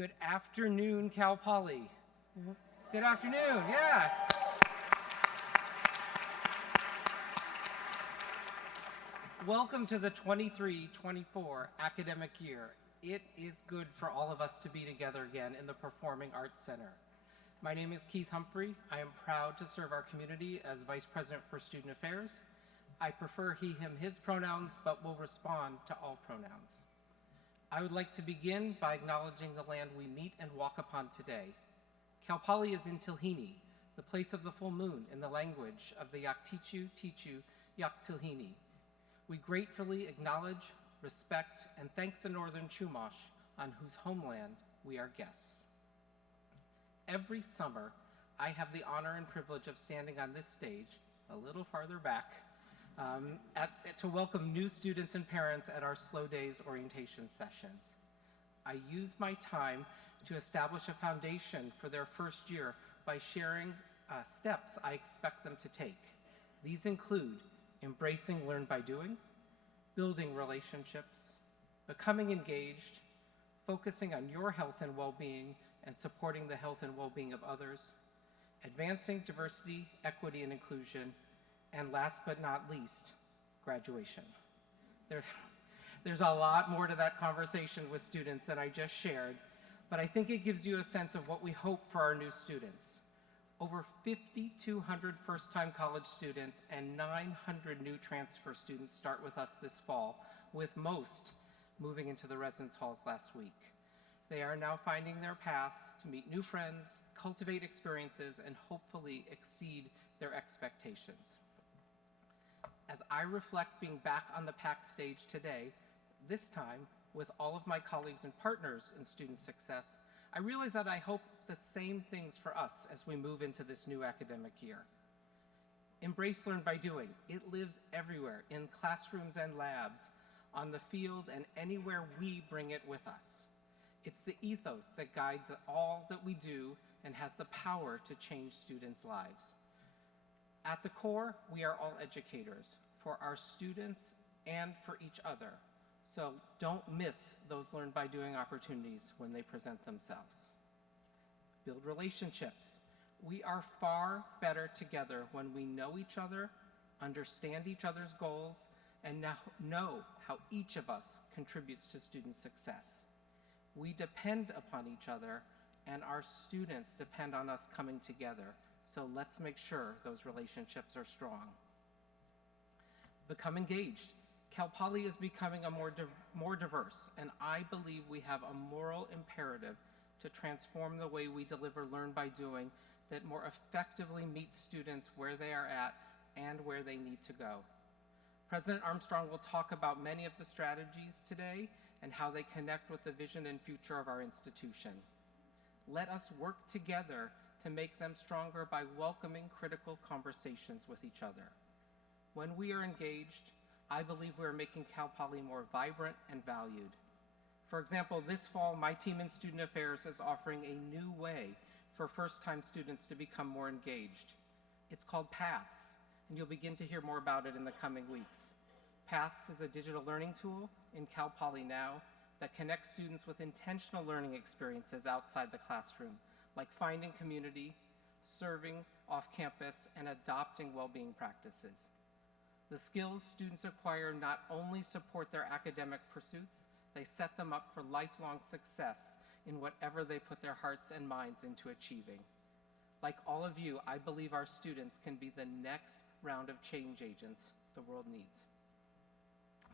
Good afternoon, Cal Poly. Good afternoon, yeah. Welcome to the 23-24 academic year. It is good for all of us to be together again in the Performing Arts Center. My name is Keith Humphrey. I am proud to serve our community as Vice President for Student Affairs. I prefer he, him, his pronouns, but will respond to all pronouns. I would like to begin by acknowledging the land we meet and walk upon today. Cal Poly is in Tilhini, the place of the full moon in the language of the Yaktichu Tichu Yaktilhini. We gratefully acknowledge, respect, and thank the Northern Chumash on whose homeland we are guests. Every summer, I have the honor and privilege of standing on this stage, a little farther back, to welcome new students and parents at our Slow Days orientation sessions. I use my time to establish a foundation for their first year by sharing steps I expect them to take. These include embracing learn by doing, building relationships, becoming engaged, focusing on your health and well-being and supporting the health and well-being of others, advancing diversity, equity, and inclusion, and last but not least, graduation. There's a lot more to that conversation with students than I just shared, but I think it gives you a sense of what we hope for our new students. Over 5,200 first-time college students and 900 new transfer students start with us this fall, with most moving into the residence halls last week. They are now finding their paths to meet new friends, cultivate experiences, and hopefully exceed their expectations. As I reflect being back on the PAC stage today, this time with all of my colleagues and partners in student success, I realize that I hope the same things for us as we move into this new academic year. Embrace learn by doing. It lives everywhere, in classrooms and labs, on the field, and anywhere we bring it with us. It's the ethos that guides all that we do and has the power to change students' lives. At the core, we are all educators for our students and for each other. So don't miss those learn by doing opportunities when they present themselves. Build relationships. We are far better together when we know each other, understand each other's goals, and now know how each of us contributes to student success. We depend upon each other, and our students depend on us coming together. So let's make sure those relationships are strong. Become engaged. Cal Poly is becoming more diverse, and I believe we have a moral imperative to transform the way we deliver learn by doing that more effectively meets students where they are at and where they need to go. President Armstrong will talk about many of the strategies today and how they connect with the vision and future of our institution. Let us work together to make them stronger by welcoming critical conversations with each other. When we are engaged, I believe we are making Cal Poly more vibrant and valued. For example, this fall, my team in Student Affairs is offering a new way for first-time students to become more engaged. It's called Paths, and you'll begin to hear more about it in the coming weeks. Paths is a digital learning tool in Cal Poly Now that connects students with intentional learning experiences outside the classroom, like finding community, serving off campus, and adopting well-being practices. The skills students acquire not only support their academic pursuits, they set them up for lifelong success in whatever they put their hearts and minds into achieving. Like all of you, I believe our students can be the next round of change agents the world needs.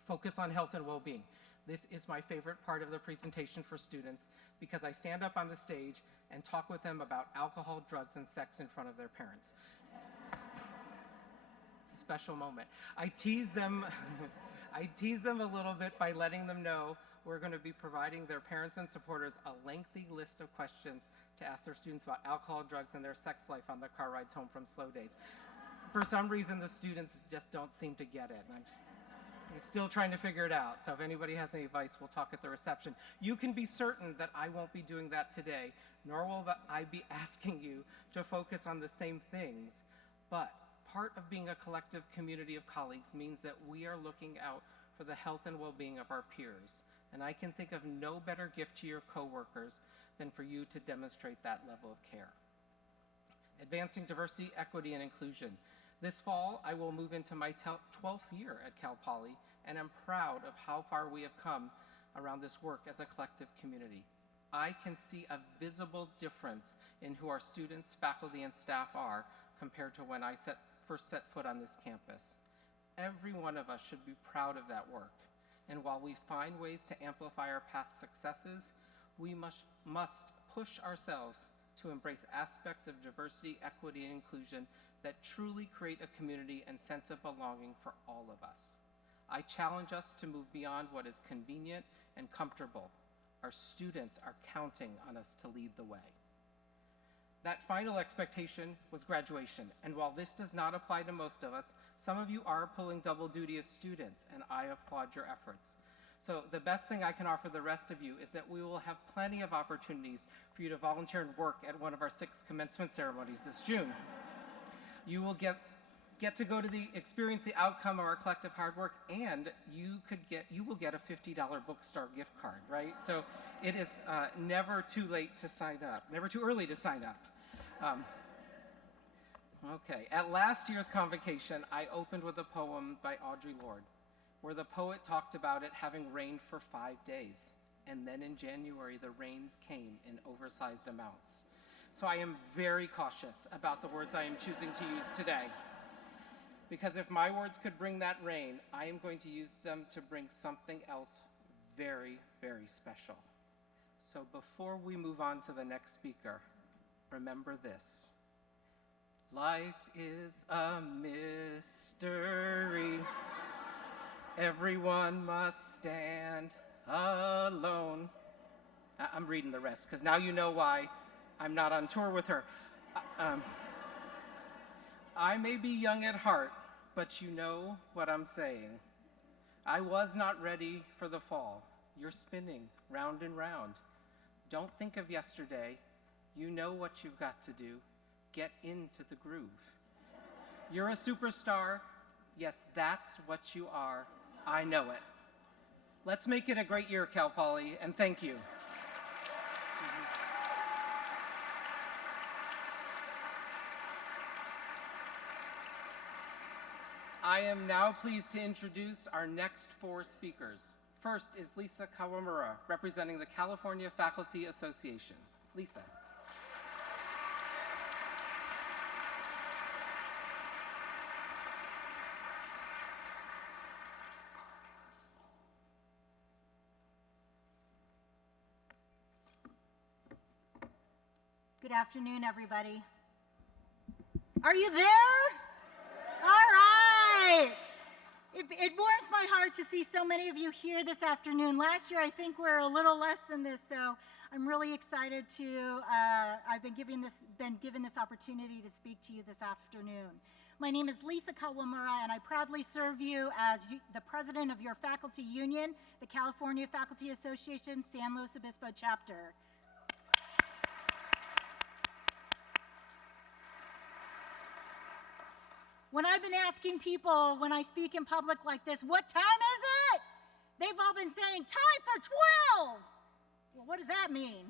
Focus on health and well-being. This is my favorite part of the presentation for students because I stand up on the stage and talk with them about alcohol, drugs, and sex in front of their parents. It's a special moment. I tease them a little bit by letting them know we're going to be providing their parents and supporters a lengthy list of questions to ask their students about alcohol, drugs, and their sex life on their car rides home from Slow Days. For some reason, the students just don't seem to get it. I'm still trying to figure it out, so if anybody has any advice, we'll talk at the reception. You can be certain that I won't be doing that today, nor will I be asking you to focus on the same things. But part of being a collective community of colleagues means that we are looking out for the health and well-being of our peers. And I can think of no better gift to your coworkers than for you to demonstrate that level of care. Advancing diversity, equity, and inclusion. This fall, I will move into my 12th year at Cal Poly, and I'm proud of how far we have come around this work as a collective community. I can see a visible difference in who our students, faculty, and staff are compared to when I first set foot on this campus. Every one of us should be proud of that work. And while we find ways to amplify our past successes, we must push ourselves to embrace aspects of diversity, equity, and inclusion that truly create a community and sense of belonging for all of us. I challenge us to move beyond what is convenient and comfortable. Our students are counting on us to lead the way. That final expectation was graduation, and while this does not apply to most of us, some of you are pulling double duty as students, and I applaud your efforts. So the best thing I can offer the rest of you is that we will have plenty of opportunities for you to volunteer and work at one of our 6 commencement ceremonies this June. You will get to go to experience the outcome of our collective hard work, and you will get a $50 bookstore gift card, right? So it is never too late to sign up, never too early to sign up. Okay, at last year's Convocation, I opened with a poem by Audre Lorde, where the poet talked about it having rained for 5 days. And then in January, the rains came in oversized amounts. So I am very cautious about the words I am choosing to use today. Because if my words could bring that rain, I am going to use them to bring something else very, very special. So before we move on to the next speaker, remember this. Life is a mystery. Everyone must stand alone. I'm reading the rest because now you know why I'm not on tour with her. I may be young at heart, but you know what I'm saying. I was not ready for the fall. You're spinning round and round. Don't think of yesterday. You know what you've got to do. Get into the groove. You're a superstar. Yes, that's what you are. I know it. Let's make it a great year, Cal Poly, and thank you. I am now pleased to introduce our next 4 speakers. First is Lisa Kawamura, representing the California Faculty Association. Lisa. Good afternoon, everybody. Are you there? All right. It warms my heart to see so many of you here this afternoon. Last year, I think we're a little less than this, so I'm really excited to, I've been given this opportunity to speak to you this afternoon. My name is Lisa Kawamura, and I proudly serve you as the president of your faculty union, the California Faculty Association San Luis Obispo chapter. When I've been asking people when I speak in public like this, what time is it? They've all been saying, time for 12. Well, what does that mean?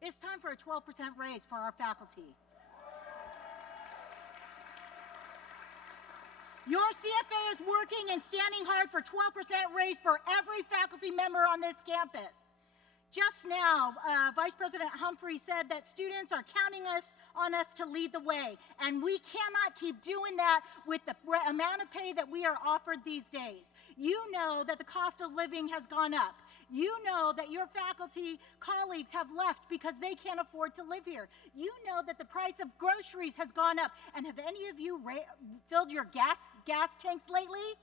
It's time for a 12% raise for our faculty. Your CFA is working and standing hard for 12% raise for every faculty member on this campus. Just now, Vice President Humphrey said that students are counting on us to lead the way, and we cannot keep doing that with the amount of pay that we are offered these days. You know that the cost of living has gone up. You know that your faculty colleagues have left because they can't afford to live here. You know that the price of groceries has gone up. And have any of you filled your gas tanks lately?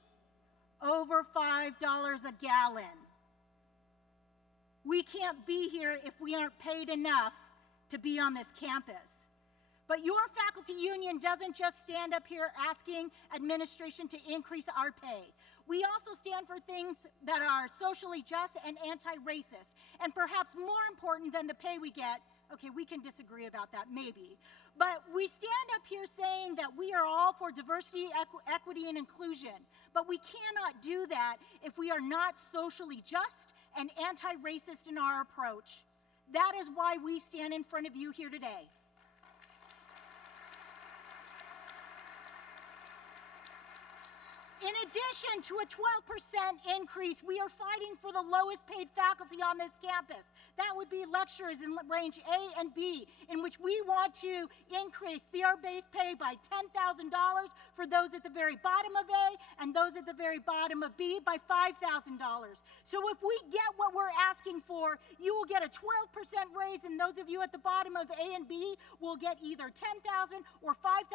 Over $5 a gallon. We can't be here if we aren't paid enough to be on this campus. But your faculty union doesn't just stand up here asking administration to increase our pay. We also stand for things that are socially just and anti-racist. And perhaps more important than the pay we get, Okay, we can disagree about that, maybe. But we stand up here saying that we are all for diversity, equity, and inclusion. But we cannot do that if we are not socially just and anti-racist in our approach. That is why we stand in front of you here today. In addition to a 12% increase, we are fighting for the lowest paid faculty on this campus. That would be lecturers in range A and B, in which we want to increase their base pay by $10,000 for those at the very bottom of A and those at the very bottom of B by $5,000. So if we get what we're asking for, you will get a 12% raise, and those of you at the bottom of A and B will get either $10,000 or $5,000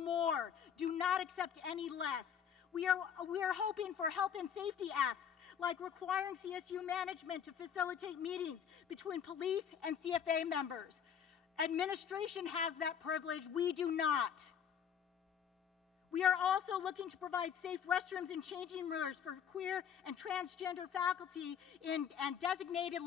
more. Do not accept any less. We are hoping for health and safety asks, like requiring CSU management to facilitate meetings between police and CFA members. Administration has that privilege. We do not. We are also looking to provide safe restrooms and changing rooms for queer and transgender faculty and designated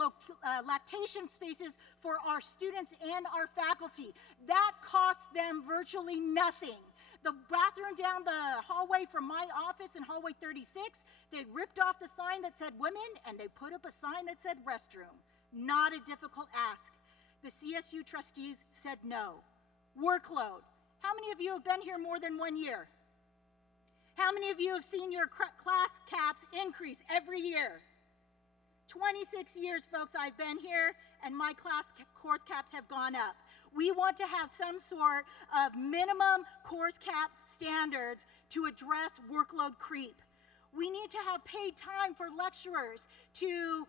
lactation spaces for our students and our faculty. That costs them virtually nothing. The bathroom down the hallway from my office in hallway 36, they ripped off the sign that said women and they put up a sign that said restroom. Not a difficult ask. The CSU trustees said no. Workload. How many of you have been here more than 1 year? How many of you have seen your class caps increase every year? 26 years, folks, I've been here, and my course caps have gone up. We want to have some sort of minimum course cap standards to address workload creep. We need to have paid time for lecturers to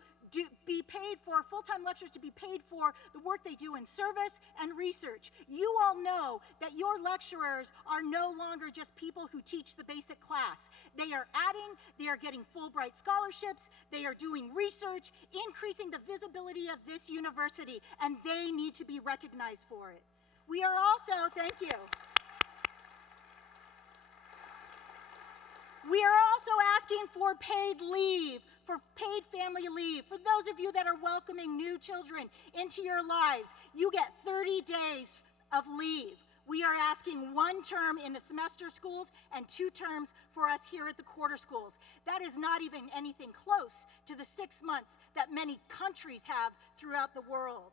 be paid for, full-time lecturers to be paid for the work they do in service and research. You all know that your lecturers are no longer just people who teach the basic class. They are getting Fulbright scholarships, they are doing research, increasing the visibility of this university, and they need to be recognized for it. We are also, thank you. We are also asking for paid leave, for paid family leave. For those of you that are welcoming new children into your lives, you get 30 days of leave. We are asking 1 term in the semester schools and 2 terms for us here at the quarter schools. That is not even anything close to the 6 months that many countries have throughout the world.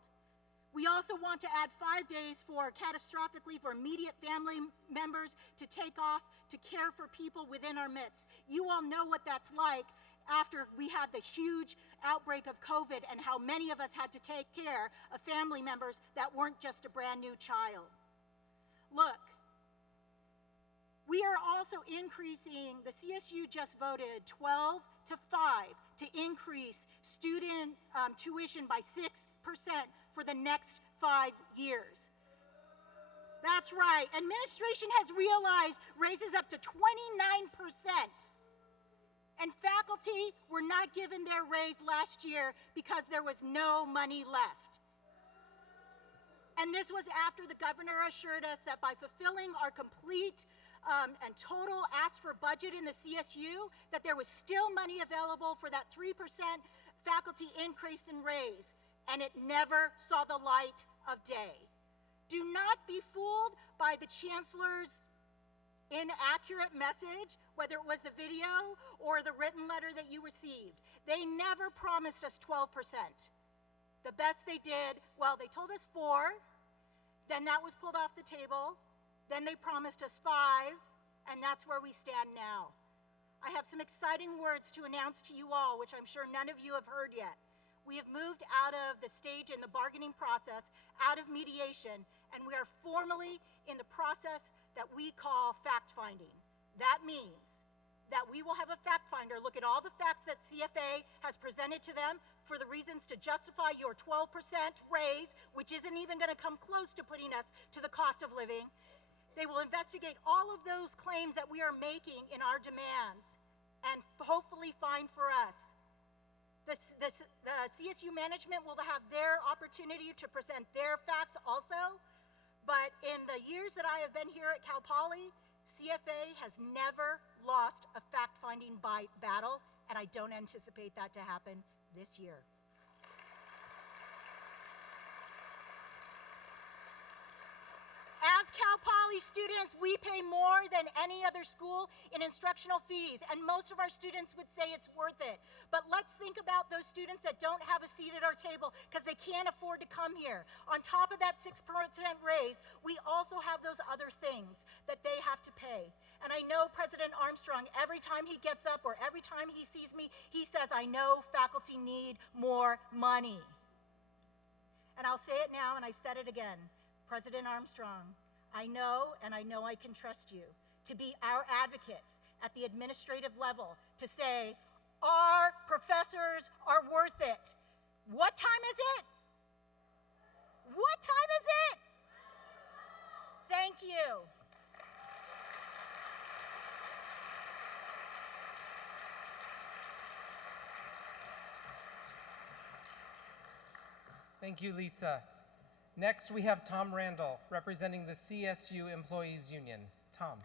We also want to add 5 days for catastrophically for immediate family members to take off to care for people within our midst. You all know what that's like after we had the huge outbreak of COVID and how many of us had to take care of family members that weren't just a brand new child. Look, we are also increasing, the CSU just voted 12 to 5 to increase student tuition by 6% for the next 5 years. That's right. Administration has realized raises up to 29%. And faculty were not given their raise last year because there was no money left. And this was after the governor assured us that by fulfilling our complete and total ask for budget in the CSU, that there was still money available for that 3% faculty increase in raise. And it never saw the light of day. Do not be fooled by the chancellor's inaccurate message, whether it was the video or the written letter that you received. They never promised us 12%. The best they did, well, they told us 4, then that was pulled off the table, then they promised us 5, and that's where we stand now. I have some exciting words to announce to you all, which I'm sure none of you have heard yet. We have moved out of the stage in the bargaining process, out of mediation, and we are formally in the process that we call fact-finding. That means that we will have a fact finder look at all the facts that CFA has presented to them for the reasons to justify your 12% raise, which isn't even going to come close to putting us to the cost of living. They will investigate all of those claims that we are making in our demands and hopefully find for us. The CSU management will have their opportunity to present their facts also, but in the years that I have been here at Cal Poly, CFA has never lost a fact-finding battle, and I don't anticipate that to happen this year. students, we pay more than any other school in instructional fees, and most of our students would say it's worth it. But let's think about those students that don't have a seat at our table because they can't afford to come here. On top of that 6% raise, we also have those other things that they have to pay. And I know President Armstrong, every time he gets up or every time he sees me, he says, I know faculty need more money. And I'll say it now, and I've said it again. President Armstrong, I know and I know I can trust you to be our advocates at the administrative level to say, our professors are worth it. What time is it? What time is it? Thank you. Thank you, Lisa. Next, we have Tom Randall, representing the CSU Employees Union. Tom.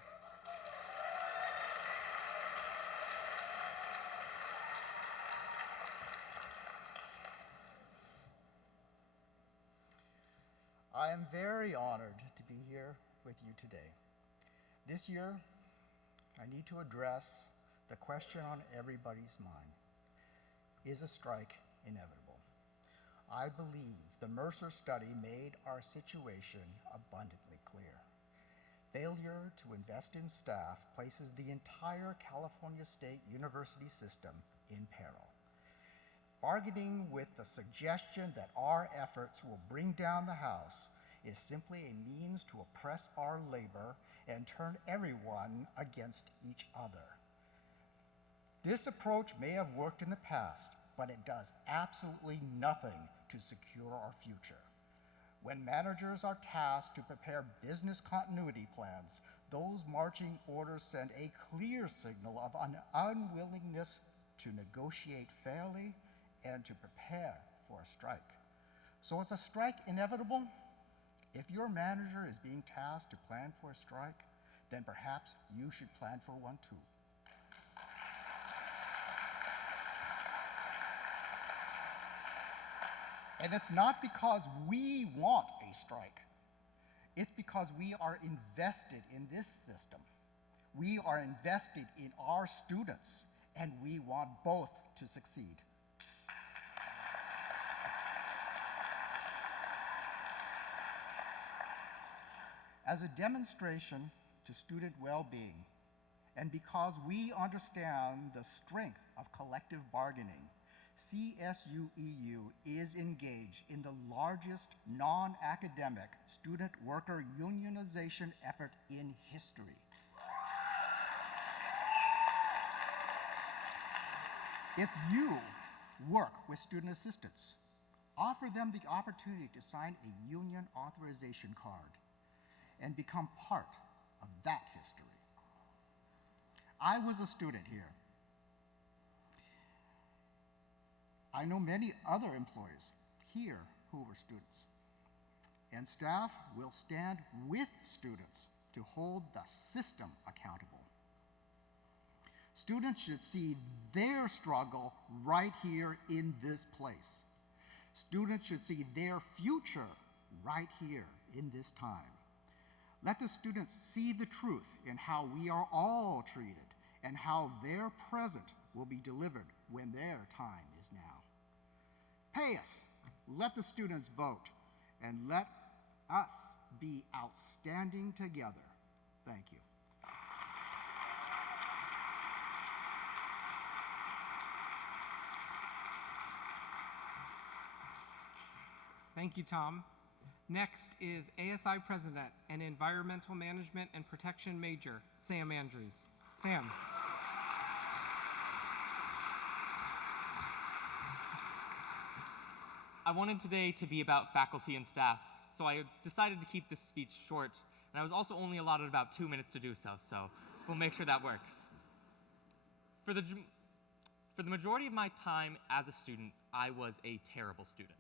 I am very honored to be here with you today. This year, I need to address the question on everybody's mind. Is a strike inevitable? I believe the Mercer study made our situation abundantly clear. Failure to invest in staff places the entire California State University system in peril. Bargaining with the suggestion that our efforts will bring down the House is simply a means to oppress our labor and turn everyone against each other. This approach may have worked in the past, but it does absolutely nothing to secure our future. When managers are tasked to prepare business continuity plans, those marching orders send a clear signal of an unwillingness to negotiate fairly and to prepare for a strike. So is a strike inevitable? If your manager is being tasked to plan for a strike, then perhaps you should plan for one too. And it's not because we want a strike. It's because we are invested in this system. We are invested in our students, and we want both to succeed. As a demonstration to student well-being, and because we understand the strength of collective bargaining, CSUEU is engaged in the largest non-academic student worker unionization effort in history. If you work with student assistants, offer them the opportunity to sign a union authorization card and become part of that history. I was a student here. I know many other employees here who were students, and staff will stand with students to hold the system accountable. Students should see their struggle right here in this place. Students should see their future right here in this time. Let the students see the truth in how we are all treated and how their present will be delivered when their time is now. Pay us, let the students vote, and let us be outstanding together. Thank you. Thank you, Tom. Next is ASI President and Environmental Management and Protection Major, Sam Andrews. Sam. I wanted today to be about faculty and staff, so I decided to keep this speech short, and I was also only allotted about 2 minutes to do so we'll make sure that works. For the majority of my time as a student, I was a terrible student.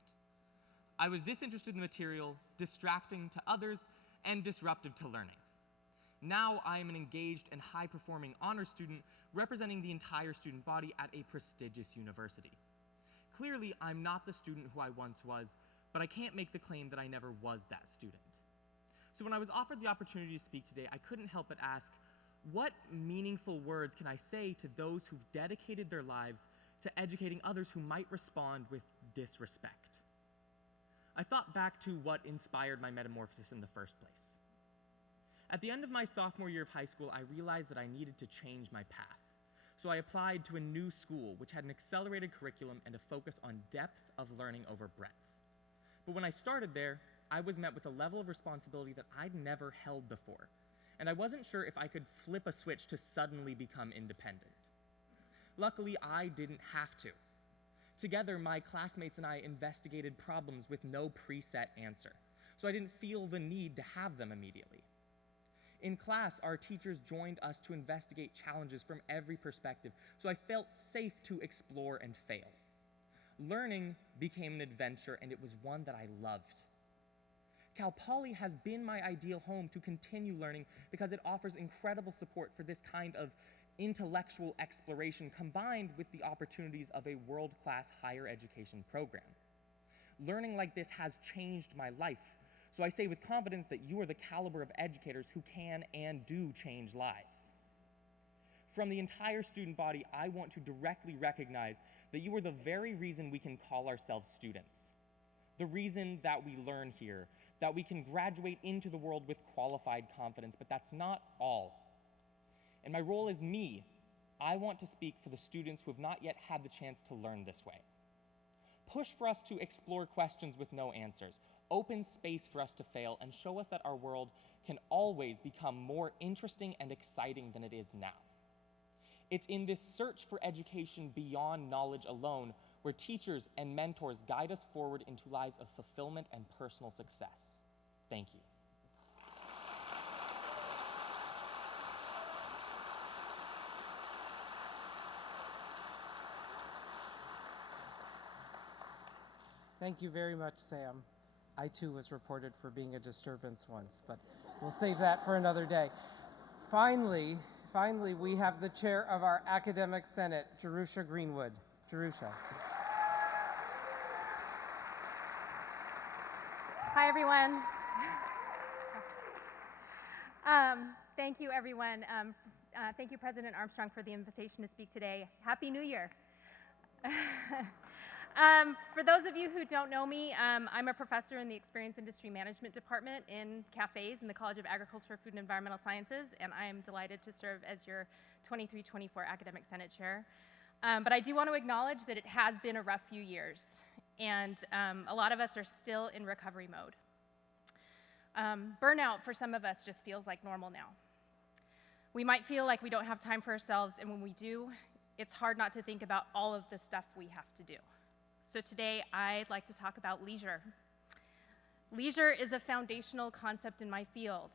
I was disinterested in the material, distracting to others, and disruptive to learning. Now I am an engaged and high-performing honor student representing the entire student body at a prestigious university. Clearly, I'm not the student who I once was, but I can't make the claim that I never was that student. So when I was offered the opportunity to speak today, I couldn't help but ask, what meaningful words can I say to those who've dedicated their lives to educating others who might respond with disrespect? I thought back to what inspired my metamorphosis in the first place. At the end of my sophomore year of high school, I realized that I needed to change my path. So I applied to a new school, which had an accelerated curriculum and a focus on depth of learning over breadth. But when I started there, I was met with a level of responsibility that I'd never held before, and I wasn't sure if I could flip a switch to suddenly become independent. Luckily, I didn't have to. Together, my classmates and I investigated problems with no preset answer, so I didn't feel the need to have them immediately. In class, our teachers joined us to investigate challenges from every perspective, so I felt safe to explore and fail. Learning became an adventure, and it was one that I loved. Cal Poly has been my ideal home to continue learning because it offers incredible support for this kind of intellectual exploration combined with the opportunities of a world-class higher education program. Learning like this has changed my life, so I say with confidence that you are the caliber of educators who can and do change lives. From the entire student body, I want to directly recognize that you are the very reason we can call ourselves students. The reason that we learn here, that we can graduate into the world with qualified confidence, but that's not all. And my role as me, I want to speak for the students who have not yet had the chance to learn this way. Push for us to explore questions with no answers, open space for us to fail, and show us that our world can always become more interesting and exciting than it is now. It's in this search for education beyond knowledge alone where teachers and mentors guide us forward into lives of fulfillment and personal success. Thank you. Thank you very much, Sam. I too was reported for being a disturbance once, but we'll save that for another day. Finally, we have the chair of our Academic Senate, Jerusha Greenwood. Jerusha. Hi, everyone. Thank you, everyone. Thank you, President Armstrong, for the invitation to speak today. Happy New Year. For those of you who don't know me, I'm a professor in the Experience Industry Management Department in cafes in the College of Agriculture, Food, and Environmental Sciences, and I am delighted to serve as your 23-24 Academic Senate Chair. But I do want to acknowledge that it has been a rough few years, and a lot of us are still in recovery mode. Burnout for some of us just feels like normal now. We might feel like we don't have time for ourselves, and when we do, it's hard not to think about all of the stuff we have to do. So today, I'd like to talk about leisure. Leisure is a foundational concept in my field.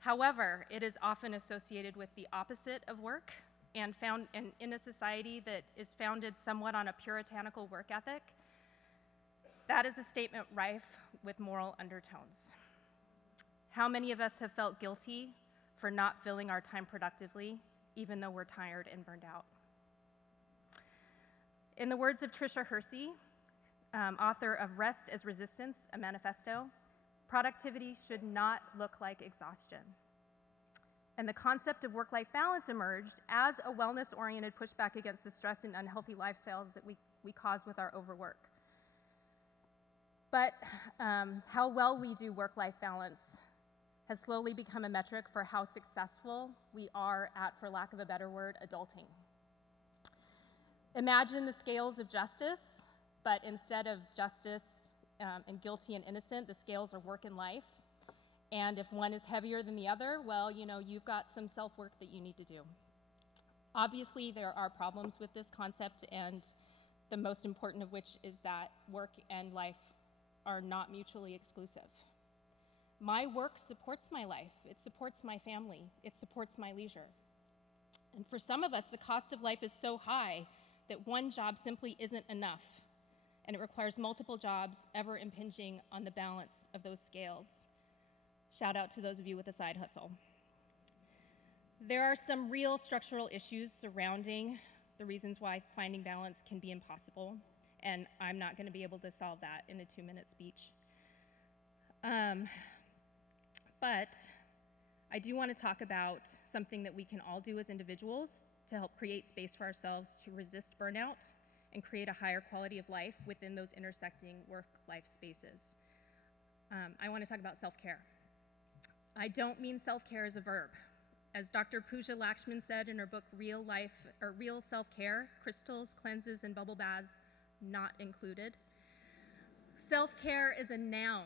However, it is often associated with the opposite of work and found in a society that is founded somewhat on a puritanical work ethic. That is a statement rife with moral undertones. How many of us have felt guilty for not filling our time productively, even though we're tired and burned out? In the words of Tricia Hersey, author of Rest as Resistance, a manifesto, productivity should not look like exhaustion. And the concept of work-life balance emerged as a wellness-oriented pushback against the stress and unhealthy lifestyles that we cause with our overwork. But how well we do work-life balance has slowly become a metric for how successful we are at, for lack of a better word, adulting. Imagine the scales of justice, but instead of justice and guilty and innocent, the scales are work and life. And if one is heavier than the other, well, you know, you've got some self-work that you need to do. Obviously, there are problems with this concept, and the most important of which is that work and life are not mutually exclusive. My work supports my life, it supports my family, it supports my leisure. And for some of us, the cost of life is so high that one job simply isn't enough, and it requires multiple jobs ever impinging on the balance of those scales. Shout out to those of you with a side hustle. There are some real structural issues surrounding the reasons why finding balance can be impossible, and I'm not going to be able to solve that in a 2-minute speech. But I do want to talk about something that we can all do as individuals to help create space for ourselves to resist burnout and create a higher quality of life within those intersecting work-life spaces. I want to talk about self-care. I don't mean self-care as a verb. As Dr. Pooja Lakshman said in her book, Real Self-Care, crystals, cleanses, and bubble baths not included. Self-care is a noun,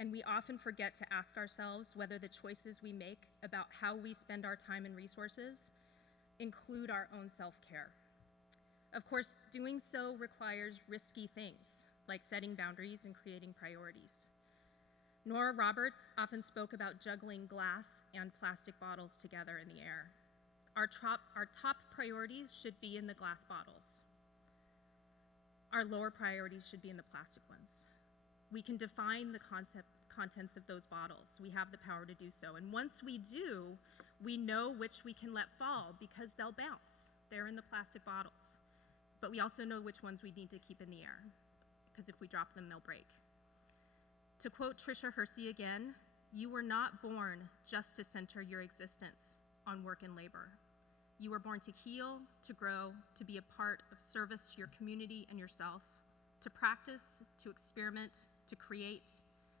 and we often forget to ask ourselves whether the choices we make about how we spend our time and resources include our own self-care. Of course, doing so requires risky things, like setting boundaries and creating priorities. Nora Roberts often spoke about juggling glass and plastic bottles together in the air. Our top priorities should be in the glass bottles. Our lower priorities should be in the plastic ones. We can define the contents of those bottles. We have the power to do so. And once we do, we know which we can let fall because they'll bounce. They're in the plastic bottles. But we also know which ones we need to keep in the air, because if we drop them, they'll break. To quote Tricia Hersey again, "You were not born just to center your existence on work and labor. You were born to heal, to grow, to be a part of service to your community and yourself, to practice, to experiment, to create,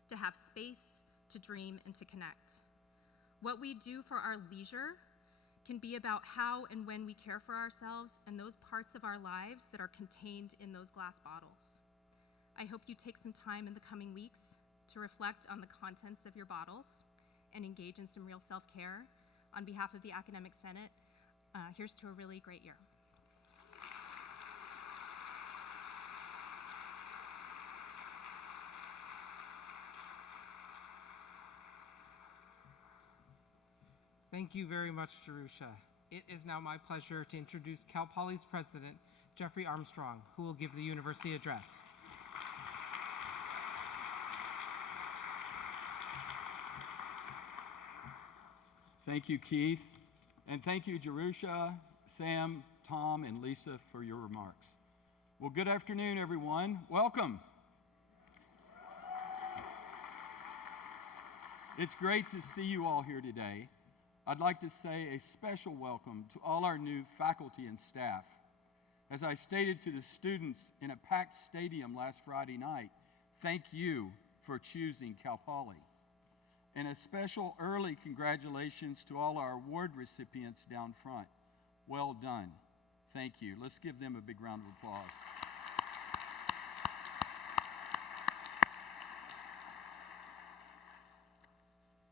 to have space, to dream, and to connect. What we do for our leisure can be about how and when we care for ourselves and those parts of our lives that are contained in those glass bottles. I hope you take some time in the coming weeks to reflect on the contents of your bottles and engage in some real self-care. On behalf of the Academic Senate, here's to a really great year. Thank you very much, Jerusha. It is now my pleasure to introduce Cal Poly's president, Jeffrey Armstrong, who will give the university address. Thank you, Keith, and thank you, Jerusha, Sam, Tom, and Lisa for your remarks. Well, good afternoon, everyone. Welcome. It's great to see you all here today. I'd like to say a special welcome to all our new faculty and staff. As I stated to the students in a packed stadium last Friday night, thank you for choosing Cal Poly. And a special early congratulations to all our award recipients down front. Well done. Thank you. Let's give them a big round of applause.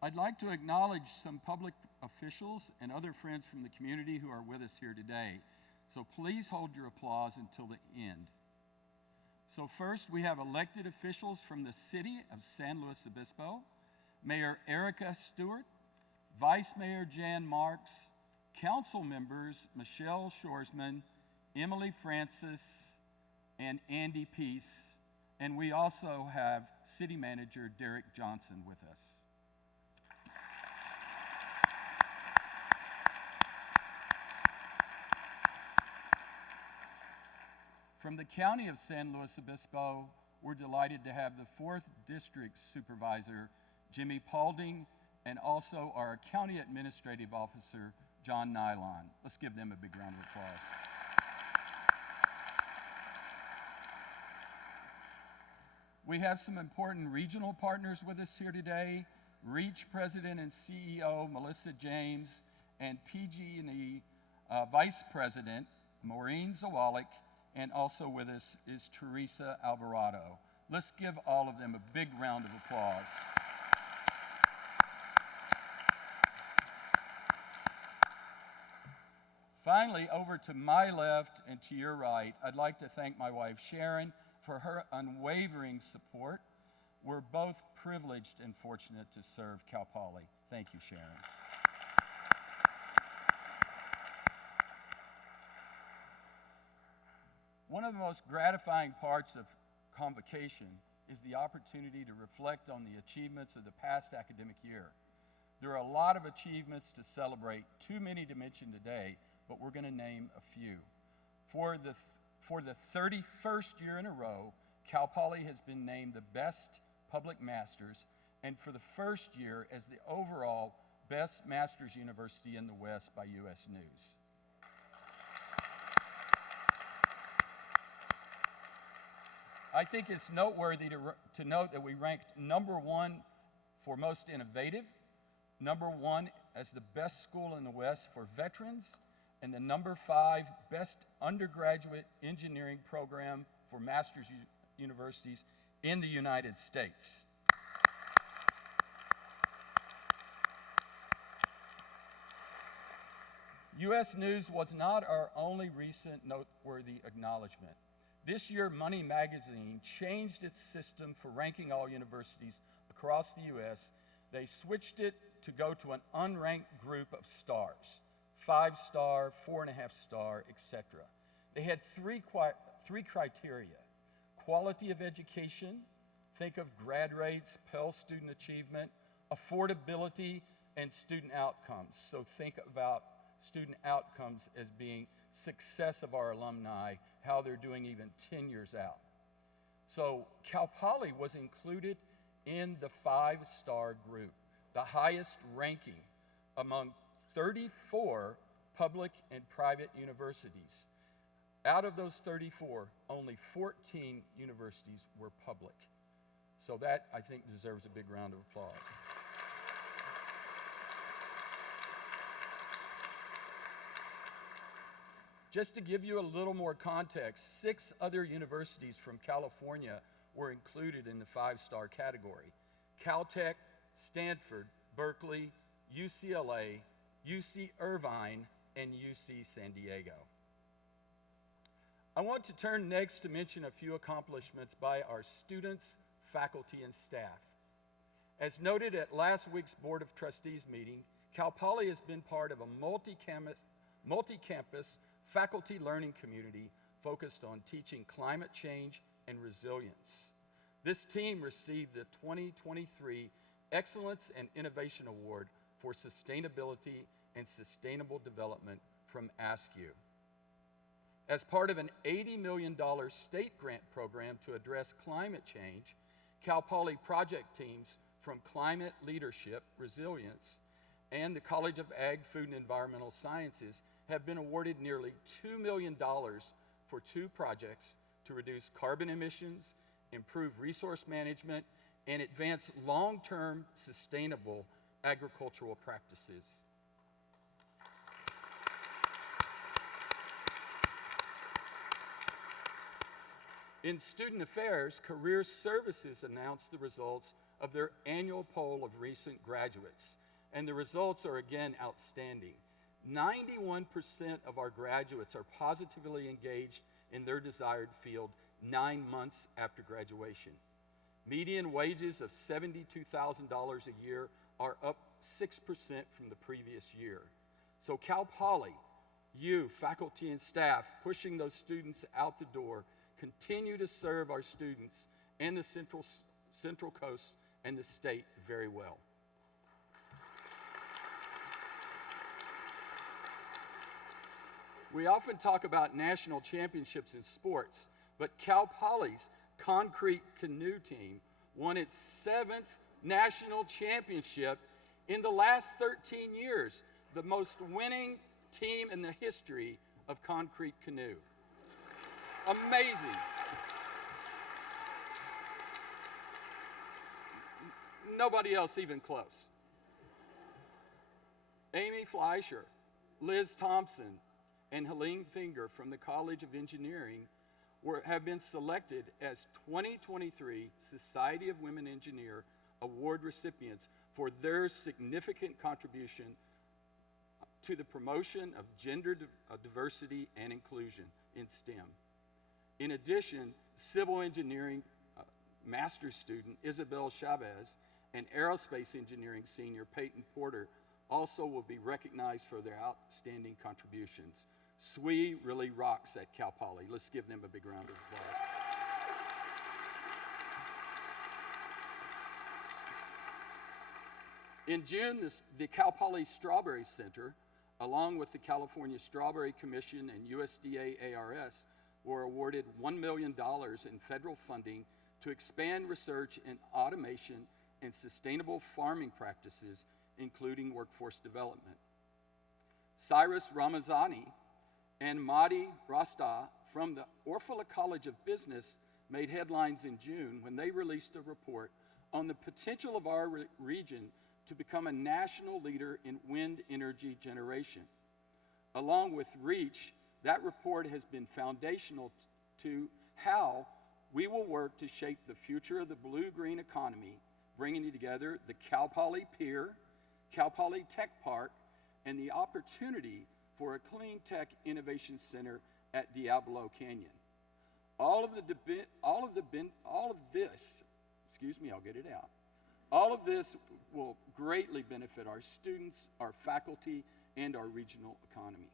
I'd like to acknowledge some public officials and other friends from the community who are with us here today. So please hold your applause until the end. So first, we have elected officials from the city of San Luis Obispo: Mayor Erica Stewart, Vice Mayor Jan Marks, council members Michelle Shorsman, Emily Francis, and Andy Peace, and we also have City Manager Derek Johnson with us. From the County of San Luis Obispo, we're delighted to have the 4th District Supervisor, Jimmy Paulding, and also our County Administrative Officer, John Nylon. Let's give them a big round of applause. We have some important regional partners with us here today: REACH President and CEO, Melissa James, and PG&E Vice President, Maureen Zawalik, and also with us is Teresa Alvarado. Let's give all of them a big round of applause. Finally, over to my left and to your right, I'd like to thank my wife Sharon for her unwavering support. We're both privileged and fortunate to serve Cal Poly. Thank you, Sharon. One of the most gratifying parts of Convocation is the opportunity to reflect on the achievements of the past academic year. There are a lot of achievements to celebrate, too many to mention today, but we're going to name a few. For the 31st year in a row, Cal Poly has been named the best public masters and for the first year as the overall Best Master's University in the West by U.S. News. I think it's noteworthy to note that we ranked #1 for most innovative, #1 as the best school in the West for veterans, and the #5 best undergraduate engineering program for master's universities in the United States. U.S. News was not our only recent noteworthy acknowledgement. This year, Money Magazine changed its system for ranking all universities across the U.S. They switched it to go to an unranked group of stars, 5-star, 4.5-star, etc. They had three criteria: quality of education, think of grad rates, Pell student achievement, affordability, and student outcomes. So think about student outcomes as being success of our alumni, how they're doing even 10 years out. So Cal Poly was included in the 5-star group, the highest ranking among 34 public and private universities. Out of those 34, only 14 universities were public. So that, I think, deserves a big round of applause. Just to give you a little more context, 6 other universities from California were included in the 5-star category: Caltech, Stanford, Berkeley, UCLA, UC Irvine, and UC San Diego. I want to turn next to mention a few accomplishments by our students, faculty, and staff. As noted at last week's Board of Trustees meeting, Cal Poly has been part of a multi-campus faculty learning community focused on teaching climate change and resilience. This team received the 2023 Excellence and Innovation Award for Sustainability and Sustainable Development from ASCU. As part of an $80 million state grant program to address climate change, Cal Poly project teams from Climate Leadership, Resilience, and the College of Ag, Food, and Environmental Sciences have been awarded nearly $2 million for 2 projects to reduce carbon emissions, improve resource management, and advance long-term sustainable agricultural practices. In student affairs, Career Services announced the results of their annual poll of recent graduates, and the results are again outstanding. 91% of our graduates are positively engaged in their desired field 9 months after graduation. Median wages of $72,000 a year are up 6% from the previous year. So Cal Poly, you, faculty and staff, pushing those students out the door, continue to serve our students and the Central Coast and the state very well. We often talk about national championships in sports, but Cal Poly's concrete canoe team won its 7th national championship in the last 13 years, the most winning team in the history of concrete canoe. Amazing. Nobody else even close. Amy Fleischer, Liz Thompson, and Helene Finger from the College of Engineering have been selected as 2023 Society of Women Engineer Award recipients for their significant contribution to the promotion of gender diversity and inclusion in STEM. In addition, civil engineering master's student Isabel Chavez and aerospace engineering senior Peyton Porter also will be recognized for their outstanding contributions. SWE really rocks at Cal Poly. Let's give them a big round of applause. In June, the Cal Poly Strawberry Center, along with the California Strawberry Commission and USDA ARS, were awarded $1 million in federal funding to expand research in automation and sustainable farming practices, including workforce development. Cyrus Ramazani and Mahdi Rasta from the Orfalea College of Business made headlines in June when they released a report on the potential of our region to become a national leader in wind energy generation. Along with REACH, that report has been foundational to how we will work to shape the future of the blue-green economy, bringing together the Cal Poly Pier, Cal Poly Tech Park, and the opportunity for a clean tech innovation center at Diablo Canyon. All of this will greatly benefit our students, our faculty, and our regional economy.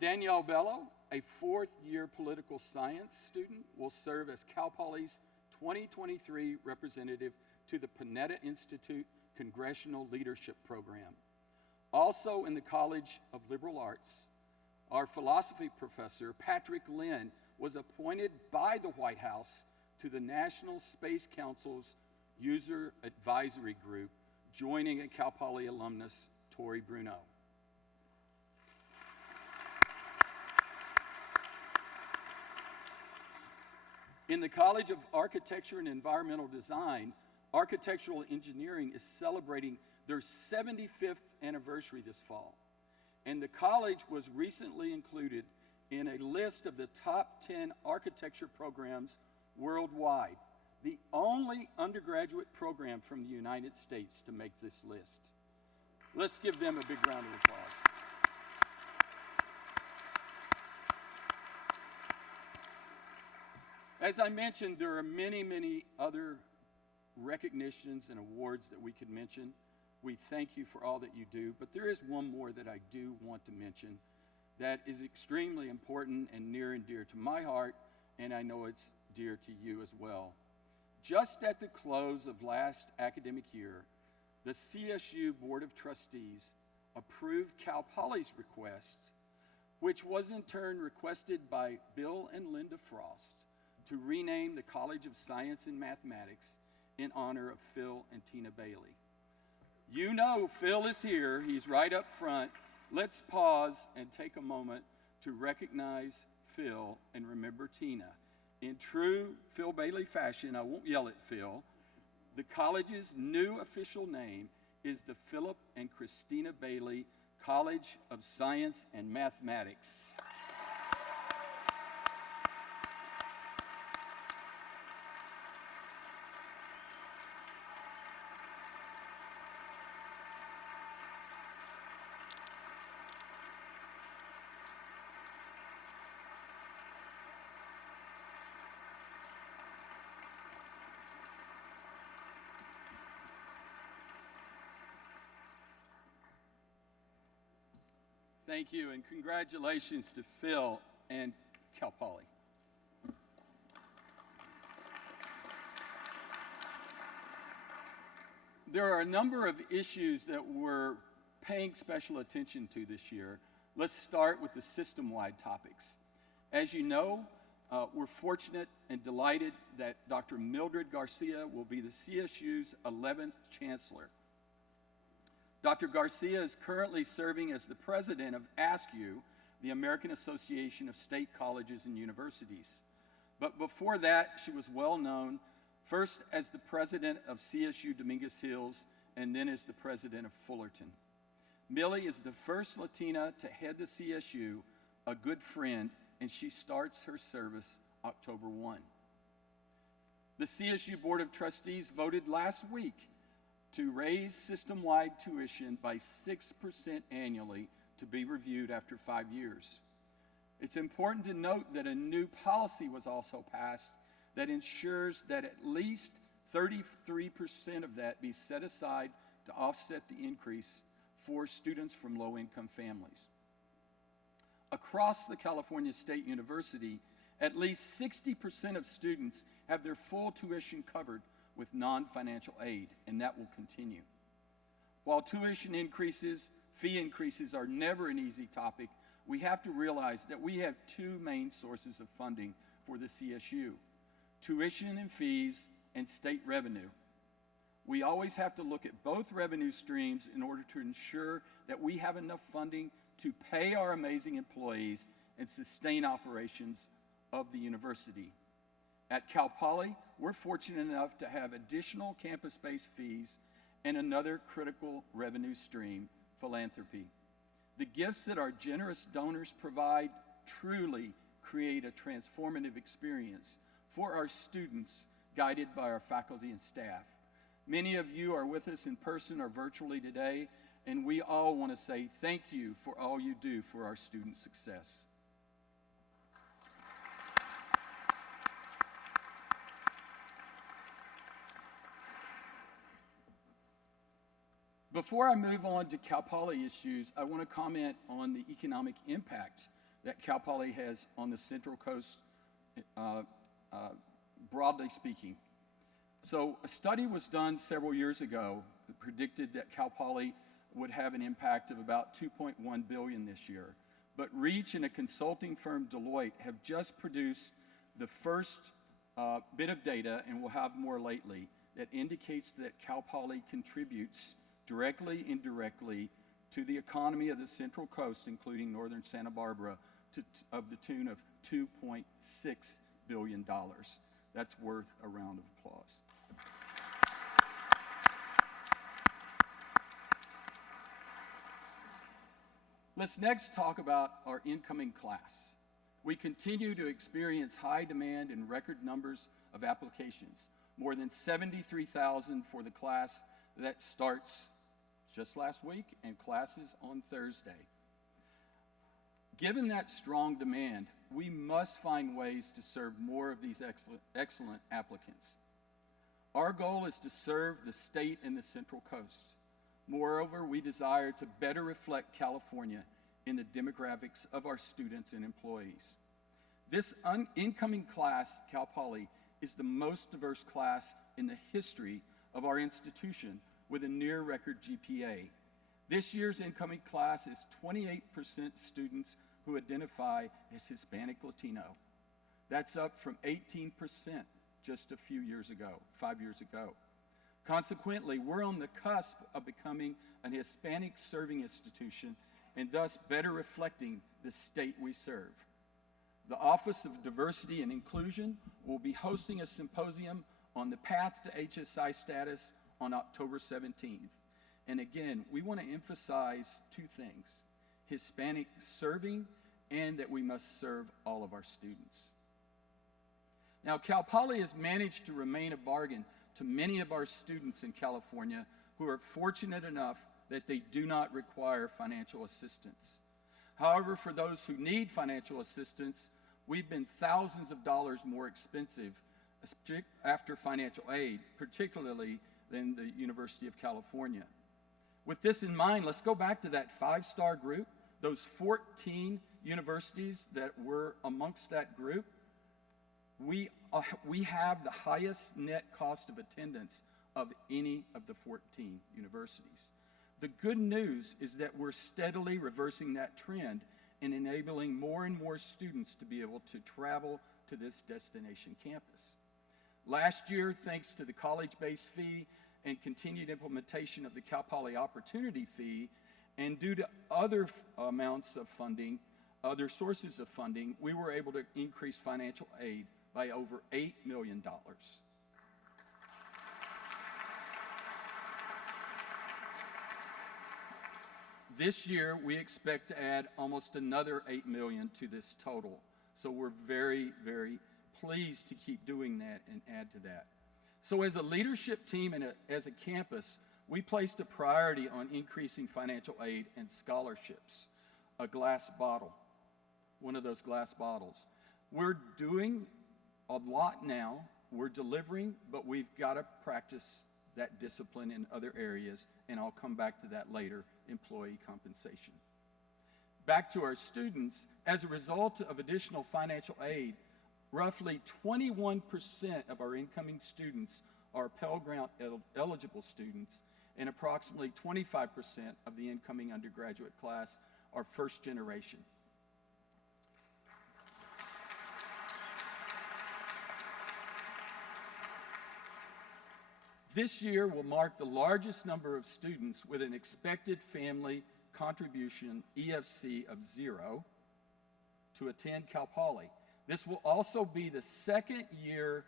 Danielle Bello, a fourth-year political science student, will serve as Cal Poly's 2023 representative to the Panetta Institute Congressional Leadership Program. Also in the College of Liberal Arts, our philosophy professor, Patrick Lynn, was appointed by the White House to the National Space Council's User Advisory Group, joining a Cal Poly alumnus, Tori Bruno. In the College of Architecture and Environmental Design, architectural engineering is celebrating their 75th anniversary this fall. And the college was recently included in a list of the top 10 architecture programs worldwide, the only undergraduate program from the United States to make this list. Let's give them a big round of applause. As I mentioned, there are many, many other recognitions and awards that we could mention. We thank you for all that you do, but there is one more that I do want to mention that is extremely important and near and dear to my heart, and I know it's dear to you as well. Just at the close of last academic year, the CSU Board of Trustees approved Cal Poly's request, which was in turn requested by Bill and Linda Frost, to rename the College of Science and Mathematics in honor of Phil and Tina Bailey. You know Phil is here, he's right up front. Let's pause and take a moment to recognize Phil and remember Tina. In true Phil Bailey fashion, I won't yell at Phil, the college's new official name is the Philip and Christina Bailey College of Science and Mathematics. Thank you, and congratulations to Phil and Cal Poly. There are a number of issues that we're paying special attention to this year. Let's start with the system-wide topics. As you know, we're fortunate and delighted that Dr. Mildred Garcia will be the CSU's 11th chancellor. Dr. Garcia is currently serving as the president of ASCU, the American Association of State Colleges and Universities. But before that, she was well known, first as the president of CSU Dominguez Hills, and then as the president of Fullerton. Millie is the first Latina to head the CSU, a good friend, and she starts her service October 1. The CSU Board of Trustees voted last week to raise system-wide tuition by 6% annually to be reviewed after 5 years. It's important to note that a new policy was also passed that ensures that at least 33% of that be set aside to offset the increase for students from low-income families. Across the California State University, at least 60% of students have their full tuition covered with non-financial aid, and that will continue. While tuition increases, fee increases are never an easy topic, we have to realize that we have two main sources of funding for the CSU: tuition and fees and state revenue. We always have to look at both revenue streams in order to ensure that we have enough funding to pay our amazing employees and sustain operations of the university. At Cal Poly, we're fortunate enough to have additional campus-based fees and another critical revenue stream, philanthropy. The gifts that our generous donors provide truly create a transformative experience for our students, guided by our faculty and staff. Many of you are with us in person or virtually today, and we all want to say thank you for all you do for our student success. Before I move on to Cal Poly issues, I want to comment on the economic impact that Cal Poly has on the Central Coast, broadly speaking. So a study was done several years ago that predicted that Cal Poly would have an impact of about $2.1 billion this year. But Reach and a consulting firm, Deloitte, have just produced the first bit of data, and we'll have more lately, that indicates that Cal Poly contributes directly, indirectly, to the economy of the Central Coast, including northern Santa Barbara, of the tune of $2.6 billion. That's worth a round of applause. Let's next talk about our incoming class. We continue to experience high demand and record numbers of applications, more than 73,000 for the class that starts just last week and classes on Thursday. Given that strong demand, we must find ways to serve more of these excellent applicants. Our goal is to serve the state and the Central Coast. Moreover, we desire to better reflect California in the demographics of our students and employees. This incoming class, Cal Poly, is the most diverse class in the history of our institution, with a near record GPA. This year's incoming class is 28% students who identify as Hispanic Latino. That's up from 18% just a few years ago, 5 years ago. Consequently, we're on the cusp of becoming an Hispanic serving institution and thus better reflecting the state we serve. The Office of Diversity and Inclusion will be hosting a symposium on the path to HSI status on October 17th. And again, we want to emphasize two things: Hispanic serving, and that we must serve all of our students. Now, Cal Poly has managed to remain a bargain to many of our students in California who are fortunate enough that they do not require financial assistance. However, for those who need financial assistance, we've been thousands of dollars more expensive after financial aid, particularly than the University of California. With this in mind, let's go back to that 5-star group, those 14 universities that were amongst that group. We have the highest net cost of attendance of any of the 14 universities. The good news is that we're steadily reversing that trend and enabling more and more students to be able to travel to this destination campus. Last year, thanks to the college-based fee and continued implementation of the Cal Poly Opportunity Fee, and due to other amounts of funding, other sources of funding, we were able to increase financial aid by over $8 million. This year, we expect to add almost another $8 million to this total. So we're very, very pleased to keep doing that and add to that. So as a leadership team and as a campus, we placed a priority on increasing financial aid and scholarships. A glass bottle, one of those glass bottles. We're doing a lot now, we're delivering, but we've got to practice that discipline in other areas, and I'll come back to that later, employee compensation. Back to our students, as a result of additional financial aid, roughly 21% of our incoming students are Pell Grant eligible students, and approximately 25% of the incoming undergraduate class are first generation. This year will mark the largest number of students with an expected family contribution EFC of 0 to attend Cal Poly. This will also be the second year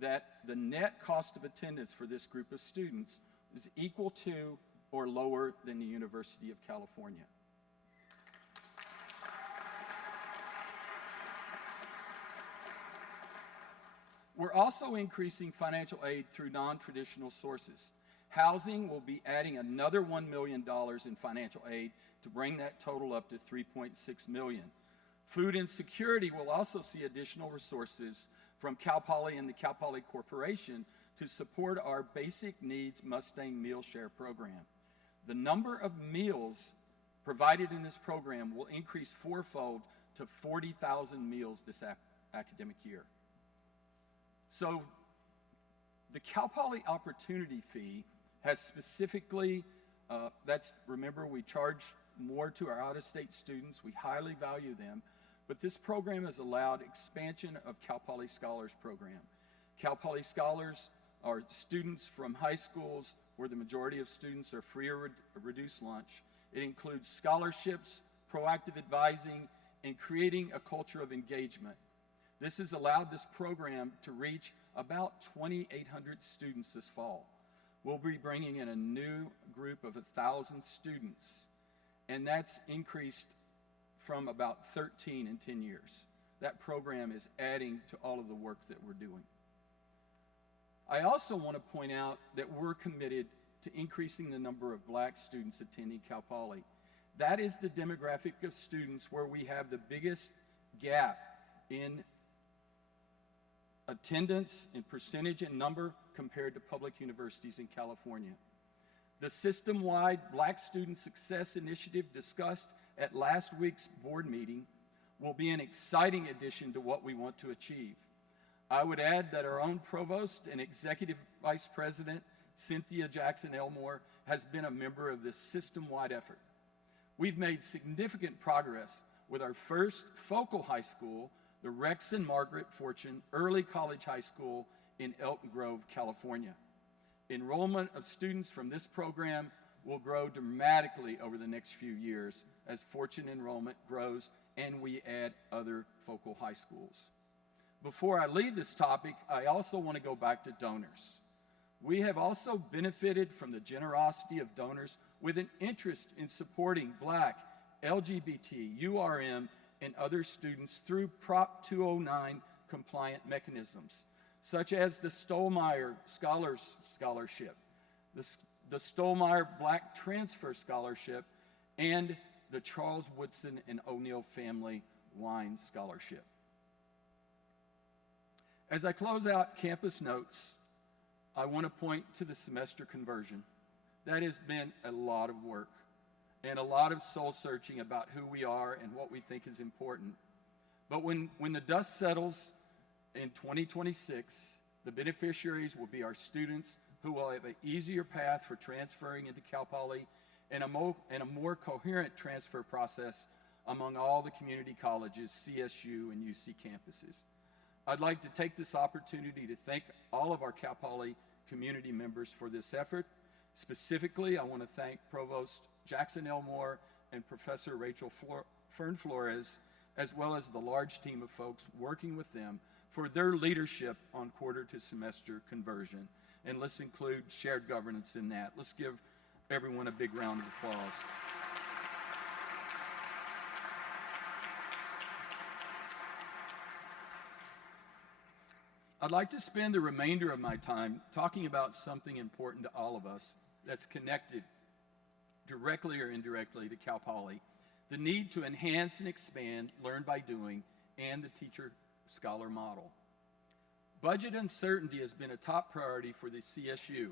that the net cost of attendance for this group of students is equal to or lower than the University of California. We're also increasing financial aid through non-traditional sources. Housing will be adding another $1 million in financial aid to bring that total up to $3.6 million. Food insecurity will also see additional resources from Cal Poly and the Cal Poly Corporation to support our Basic Needs Mustang Meal Share program. The number of meals provided in this program will increase fourfold to 40,000 meals this academic year. So the Cal Poly Opportunity Fee has specifically, remember, we charge more to our out-of-state students. We highly value them. But this program has allowed expansion of Cal Poly Scholars program. Cal Poly Scholars are students from high schools where the majority of students are free or reduced lunch. It includes scholarships, proactive advising, and creating a culture of engagement. This has allowed this program to reach about 2,800 students this fall. We'll be bringing in a new group of 1,000 students, and that's increased from about 13 in 10 years. That program is adding to all of the work that we're doing. I also want to point out that we're committed to increasing the number of black students attending Cal Poly. That is the demographic of students where we have the biggest gap in attendance in percentage and number compared to public universities in California. The system-wide Black Student Success Initiative discussed at last week's board meeting will be an exciting addition to what we want to achieve. I would add that our own provost and executive vice president, Cynthia Jackson Elmore, has been a member of this system-wide effort. We've made significant progress with our first focal high school, the Rex and Margaret Fortune Early College High School in Elton Grove, California. Enrollment of students from this program will grow dramatically over the next few years as Fortune enrollment grows and we add other focal high schools. Before I leave this topic, I also want to go back to donors. We have also benefited from the generosity of donors with an interest in supporting Black, LGBT, URM, and other students through Prop 209 compliant mechanisms, such as the Stollmeyer Scholars Scholarship, the Stollmeyer Black Transfer Scholarship, and the Charles Woodson and O'Neill Family Wine Scholarship. As I close out campus notes, I want to point to the semester conversion. That has been a lot of work and a lot of soul searching about who we are and what we think is important. But when the dust settles in 2026, the beneficiaries will be our students who will have an easier path for transferring into Cal Poly and a more coherent transfer process among all the community colleges, CSU and UC campuses. I'd like to take this opportunity to thank all of our Cal Poly community members for this effort. Specifically, I want to thank Provost Jackson Elmore and Professor Rachel Fern Flores, as well as the large team of folks working with them for their leadership on quarter to semester conversion. And let's include shared governance in that. Let's give everyone a big round of applause. I'd like to spend the remainder of my time talking about something important to all of us that's connected directly or indirectly to Cal Poly, the need to enhance and expand Learn by Doing and the teacher-scholar model. Budget uncertainty has been a top priority for the CSU.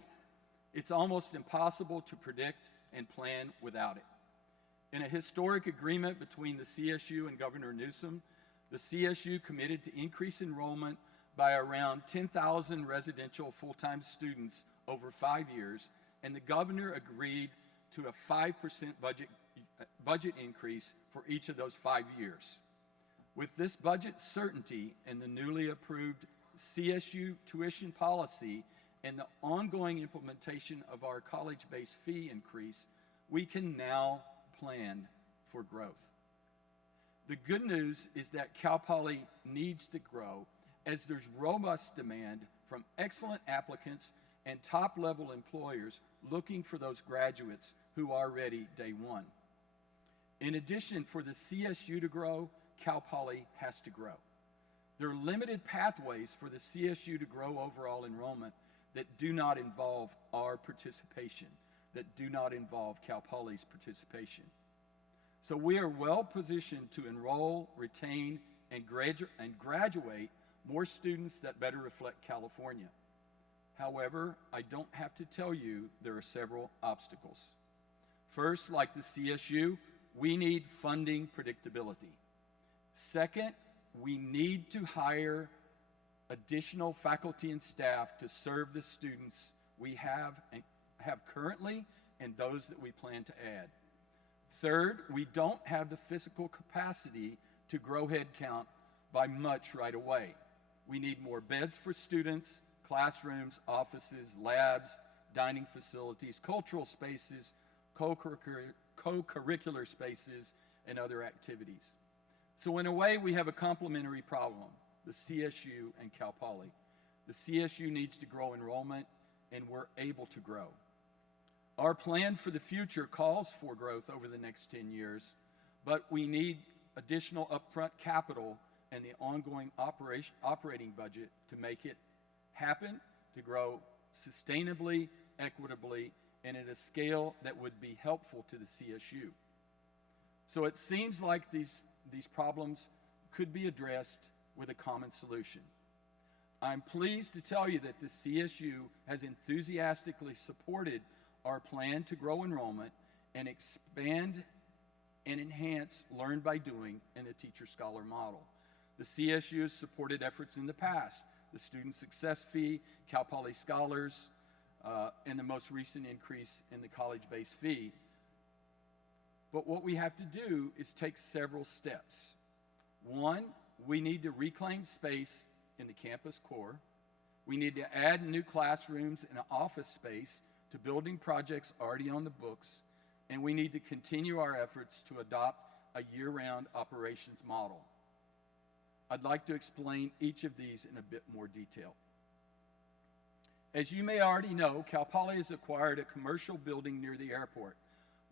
It's almost impossible to predict and plan without it. In a historic agreement between the CSU and Governor Newsom, the CSU committed to increase enrollment by around 10,000 residential full-time students over 5 years, and the governor agreed to a 5% budget increase for each of those 5 years. With this budget certainty and the newly approved CSU tuition policy and the ongoing implementation of our college-based fee increase, we can now plan for growth. The good news is that Cal Poly needs to grow as there's robust demand from excellent applicants and top-level employers looking for those graduates who are ready day one. In addition, for the CSU to grow, Cal Poly has to grow. There are limited pathways for the CSU to grow overall enrollment that do not involve our participation, that do not involve Cal Poly's participation. So we are well positioned to enroll, retain, and graduate more students that better reflect California. However, I don't have to tell you there are several obstacles. First, like the CSU, we need funding predictability. Second, we need to hire additional faculty and staff to serve the students we have currently and those that we plan to add. Third, we don't have the physical capacity to grow headcount by much right away. We need more beds for students, classrooms, offices, labs, dining facilities, cultural spaces, co-curricular spaces, and other activities. So in a way, we have a complementary problem, the CSU and Cal Poly. The CSU needs to grow enrollment, and we're able to grow. Our plan for the future calls for growth over the next 10 years, but we need additional upfront capital and the ongoing operating budget to make it happen, to grow sustainably, equitably, and at a scale that would be helpful to the CSU. So it seems like these problems could be addressed with a common solution. I'm pleased to tell you that the CSU has enthusiastically supported our plan to grow enrollment and expand and enhance Learn by Doing in the teacher-scholar model. The CSU has supported efforts in the past, the Student Success Fee, Cal Poly Scholars, and the most recent increase in the college-based fee. But what we have to do is take several steps. One, we need to reclaim space in the campus core. We need to add new classrooms and office space to building projects already on the books, and we need to continue our efforts to adopt a year-round operations model. I'd like to explain each of these in a bit more detail. As you may already know, Cal Poly has acquired a commercial building near the airport.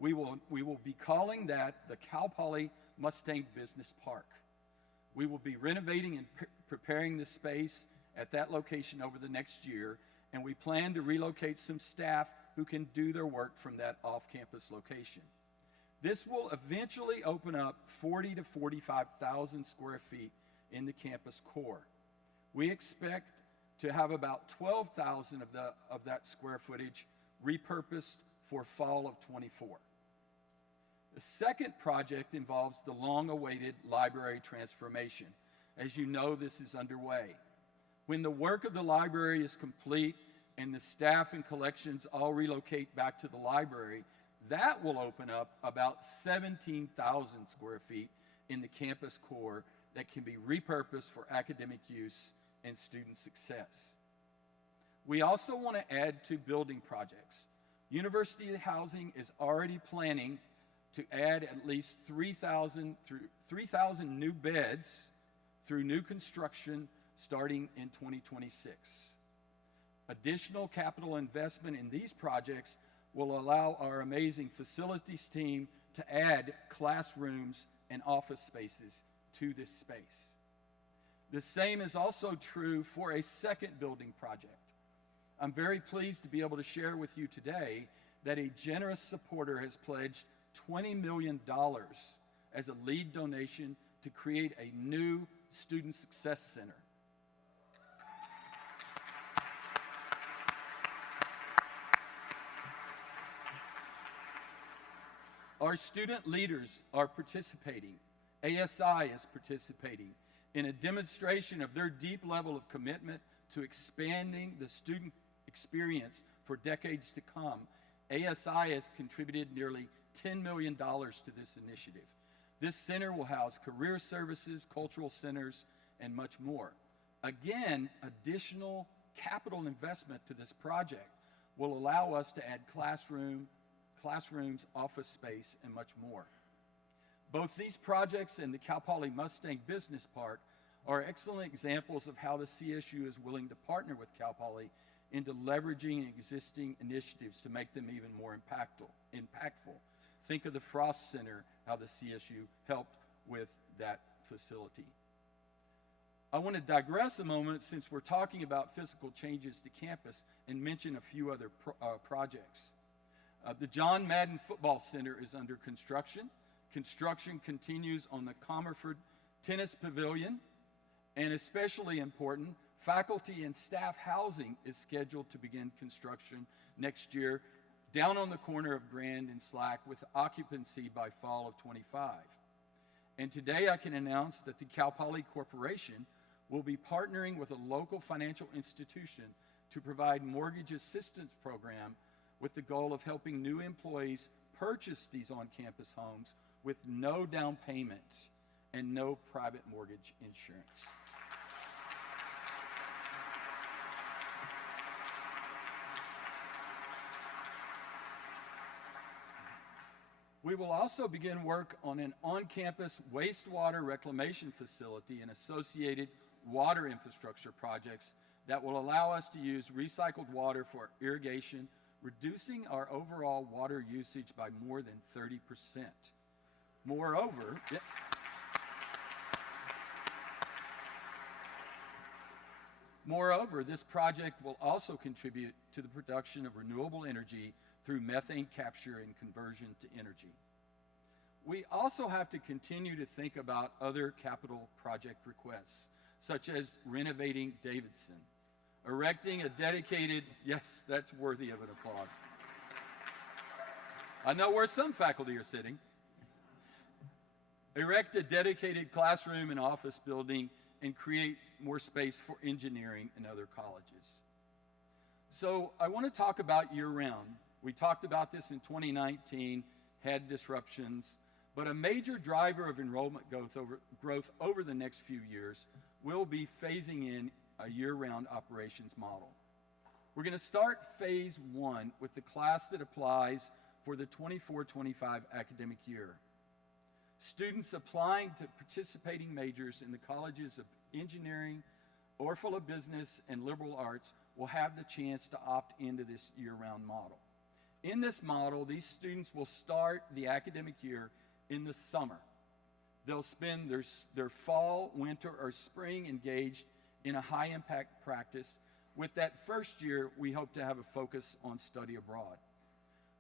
We will be calling that the Cal Poly Mustang Business Park. We will be renovating and preparing the space at that location over the next year, and we plan to relocate some staff who can do their work from that off-campus location. This will eventually open up 40 to 45,000 square feet in the campus core. We expect to have about 12,000 of that square footage repurposed for fall of '24. The second project involves the long-awaited library transformation. As you know, this is underway. When the work of the library is complete and the staff and collections all relocate back to the library, that will open up about 17,000 square feet in the campus core that can be repurposed for academic use and student success. We also want to add to building projects. University Housing is already planning to add at least 3,000 new beds through new construction starting in 2026. Additional capital investment in these projects will allow our amazing facilities team to add classrooms and office spaces to this space. The same is also true for a second building project. I'm very pleased to be able to share with you today that a generous supporter has pledged $20 million as a lead donation to create a new Student Success Center. Our student leaders are participating. ASI is participating in a demonstration of their deep level of commitment to expanding the student experience for decades to come. ASI has contributed nearly $10 million to this initiative. This center will house career services, cultural centers, and much more. Again, additional capital investment to this project will allow us to add classrooms, office space, and much more. Both these projects and the Cal Poly Mustang Business Park are excellent examples of how the CSU is willing to partner with Cal Poly into leveraging existing initiatives to make them even more impactful. Think of the Frost Center, how the CSU helped with that facility. I want to digress a moment since we're talking about physical changes to campus and mention a few other projects. The John Madden Football Center is under construction. Construction continues on the Comerford Tennis Pavilion, and especially important, faculty and staff housing is scheduled to begin construction next year down on the corner of Grand and Slack with occupancy by fall of '25. And today I can announce that the Cal Poly Corporation will be partnering with a local financial institution to provide mortgage assistance program with the goal of helping new employees purchase these on-campus homes with no down payment and no private mortgage insurance. We will also begin work on an on-campus wastewater reclamation facility and associated water infrastructure projects that will allow us to use recycled water for irrigation, reducing our overall water usage by more than 30%. Moreover, this project will also contribute to the production of renewable energy through methane capture and conversion to energy. We also have to continue to think about other capital project requests, such as renovating Davidson, erecting a dedicated, yes, that's worthy of an applause. I know where some faculty are sitting. Erect a dedicated classroom and office building and create more space for engineering and other colleges. So I want to talk about year-round. We talked about this in 2019, had disruptions, but a major driver of enrollment growth over the next few years will be phasing in a year-round operations model. We're going to start phase one with the class that applies for the 24-25 academic year. Students applying to participating majors in the colleges of engineering, Orfalea Business, and liberal arts will have the chance to opt into this year-round model. In this model, these students will start the academic year in the summer. They'll spend their fall, winter, or spring engaged in a high-impact practice. With that first year, we hope to have a focus on study abroad.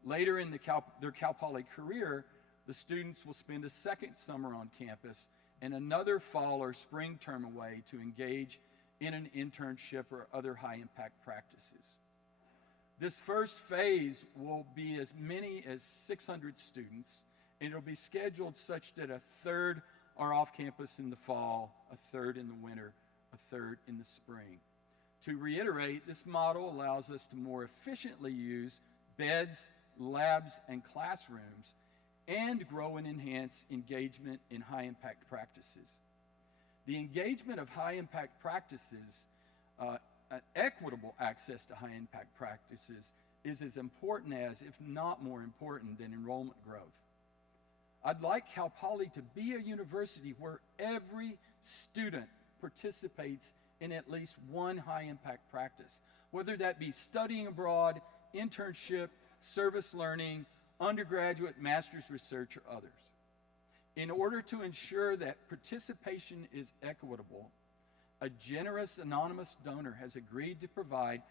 Later in their Cal Poly career, the students will spend a second summer on campus and another fall or spring term away to engage in an internship or other high-impact practices. This first phase will be as many as 600 students, and it'll be scheduled such that a third are off campus in the fall, a third in the winter, a third in the spring. To reiterate, this model allows us to more efficiently use beds, labs, and classrooms and grow and enhance engagement in high-impact practices. The engagement of high-impact practices, equitable access to high-impact practices is as important as, if not more important than, enrollment growth. I'd like Cal Poly to be a university where every student participates in at least one high-impact practice, whether that be studying abroad, internship, service learning, undergraduate, master's research, or others. In order to ensure that participation is equitable, a generous anonymous donor has agreed to provide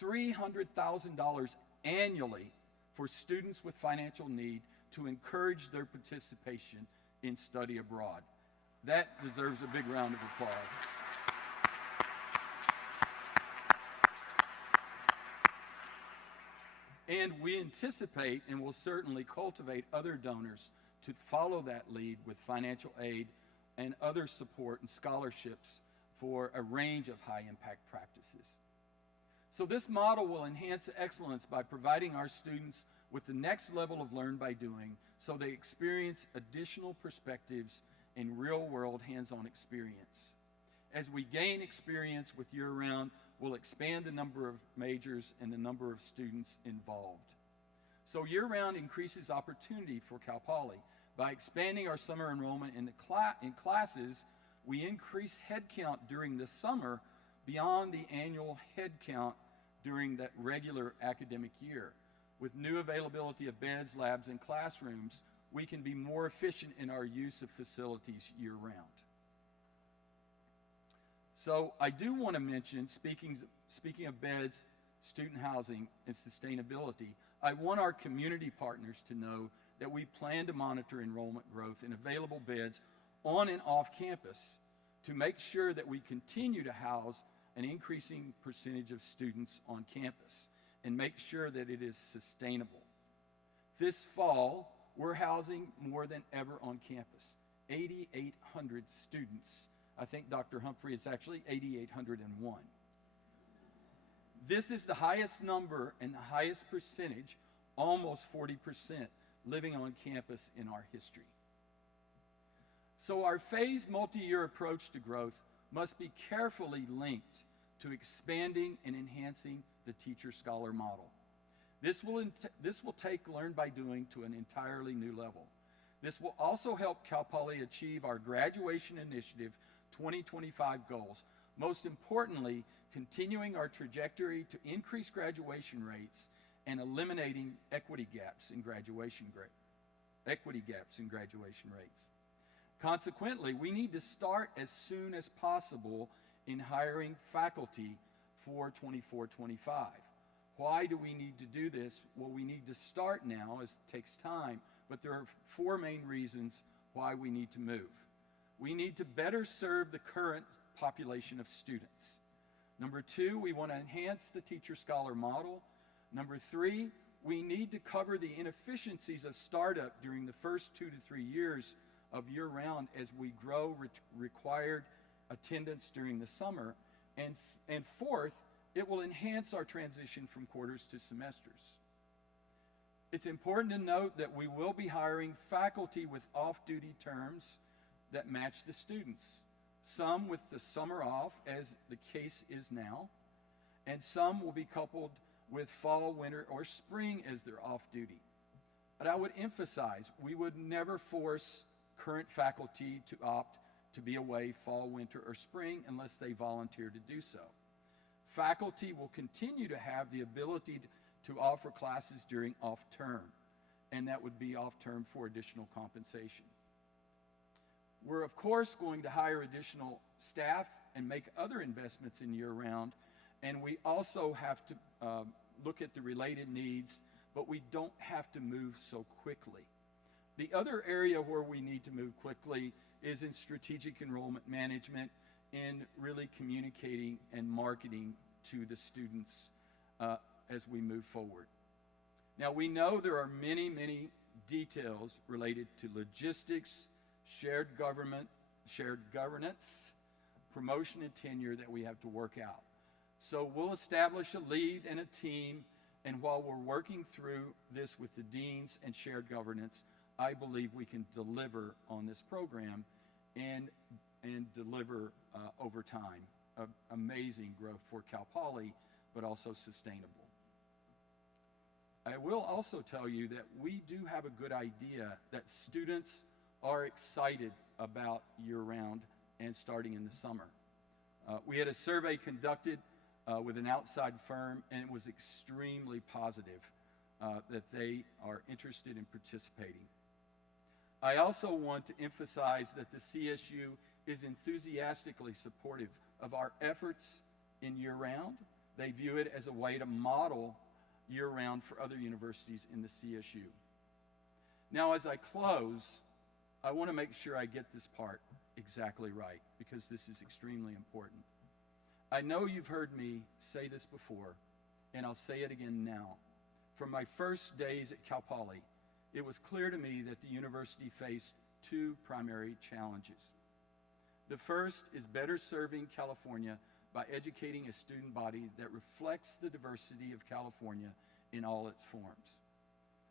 $300,000 annually for students with financial need to encourage their participation in study abroad. That deserves a big round of applause. And we anticipate and will certainly cultivate other donors to follow that lead with financial aid and other support and scholarships for a range of high-impact practices. So this model will enhance excellence by providing our students with the next level of learn by doing, so they experience additional perspectives and real-world hands-on experience. As we gain experience with year-round, will expand the number of majors and the number of students involved. So year-round increases opportunity for Cal Poly. By expanding our summer enrollment in classes, we increase headcount during the summer beyond the annual headcount during that regular academic year. With new availability of beds, labs, and classrooms, we can be more efficient in our use of facilities year-round. So I do want to mention, speaking of beds, student housing, and sustainability, I want our community partners to know that we plan to monitor enrollment growth in available beds on and off campus to make sure that we continue to house an increasing percentage of students on campus and make sure that it is sustainable. This fall, we're housing more than ever on campus, 8,800 students. I think, Dr. Humphrey, it's actually 8,801. This is the highest number and the highest percentage, almost 40%, living on campus in our history. So our phased multi-year approach to growth must be carefully linked to expanding and enhancing the teacher-scholar model. This will take learn by doing to an entirely new level. This will also help Cal Poly achieve our Graduation Initiative 2025 goals. Most importantly, continuing our trajectory to increase graduation rates and eliminating equity gaps in graduation rates. Consequently, we need to start as soon as possible in hiring faculty for 24-25. Why do we need to do this? Well, we need to start now, as it takes time, but there are 4 main reasons why we need to move. We need to better serve the current population of students. Number 2, we want to enhance the teacher-scholar model. Number 3, we need to cover the inefficiencies of startup during the first 2 to 3 years of year-round as we grow required attendance during the summer. And fourth, it will enhance our transition from quarters to semesters. It's important to note that we will be hiring faculty with off-duty terms that match the students, some with the summer off, as the case is now, and some will be coupled with fall, winter, or spring as their off-duty. But I would emphasize, we would never force current faculty to opt to be away fall, winter, or spring unless they volunteer to do so. Faculty will continue to have the ability to offer classes during off-term, and that would be off-term for additional compensation. We're, of course, going to hire additional staff and make other investments in year-round, and we also have to look at the related needs, but we don't have to move so quickly. The other area where we need to move quickly is in strategic enrollment management, in really communicating and marketing to the students as we move forward. Now, we know there are many, many details related to logistics, shared governance, promotion, and tenure that we have to work out. So we'll establish a lead and a team, and while we're working through this with the deans and shared governance, I believe we can deliver on this program and deliver over time amazing growth for Cal Poly, but also sustainable. I will also tell you that we do have a good idea that students are excited about year-round and starting in the summer. We had a survey conducted with an outside firm, and it was extremely positive that they are interested in participating. I also want to emphasize that the CSU is enthusiastically supportive of our efforts in year-round. They view it as a way to model year-round for other universities in the CSU. Now, as I close, I want to make sure I get this part exactly right, because this is extremely important. I know you've heard me say this before, and I'll say it again now. From my first days at Cal Poly, it was clear to me that the university faced 2 primary challenges. The first is better serving California by educating a student body that reflects the diversity of California in all its forms.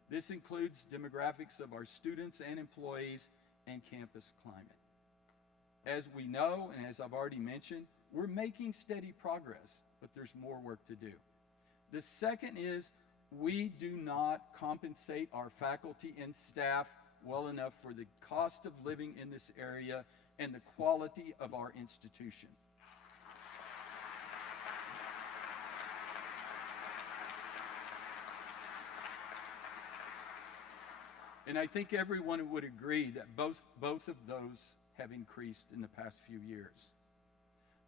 This includes demographics of our students and employees and campus climate. As we know, and as I've already mentioned, we're making steady progress, but there's more work to do. The second is we do not compensate our faculty and staff well enough for the cost of living in this area and the quality of our institution. And I think everyone would agree that both of those have increased in the past few years.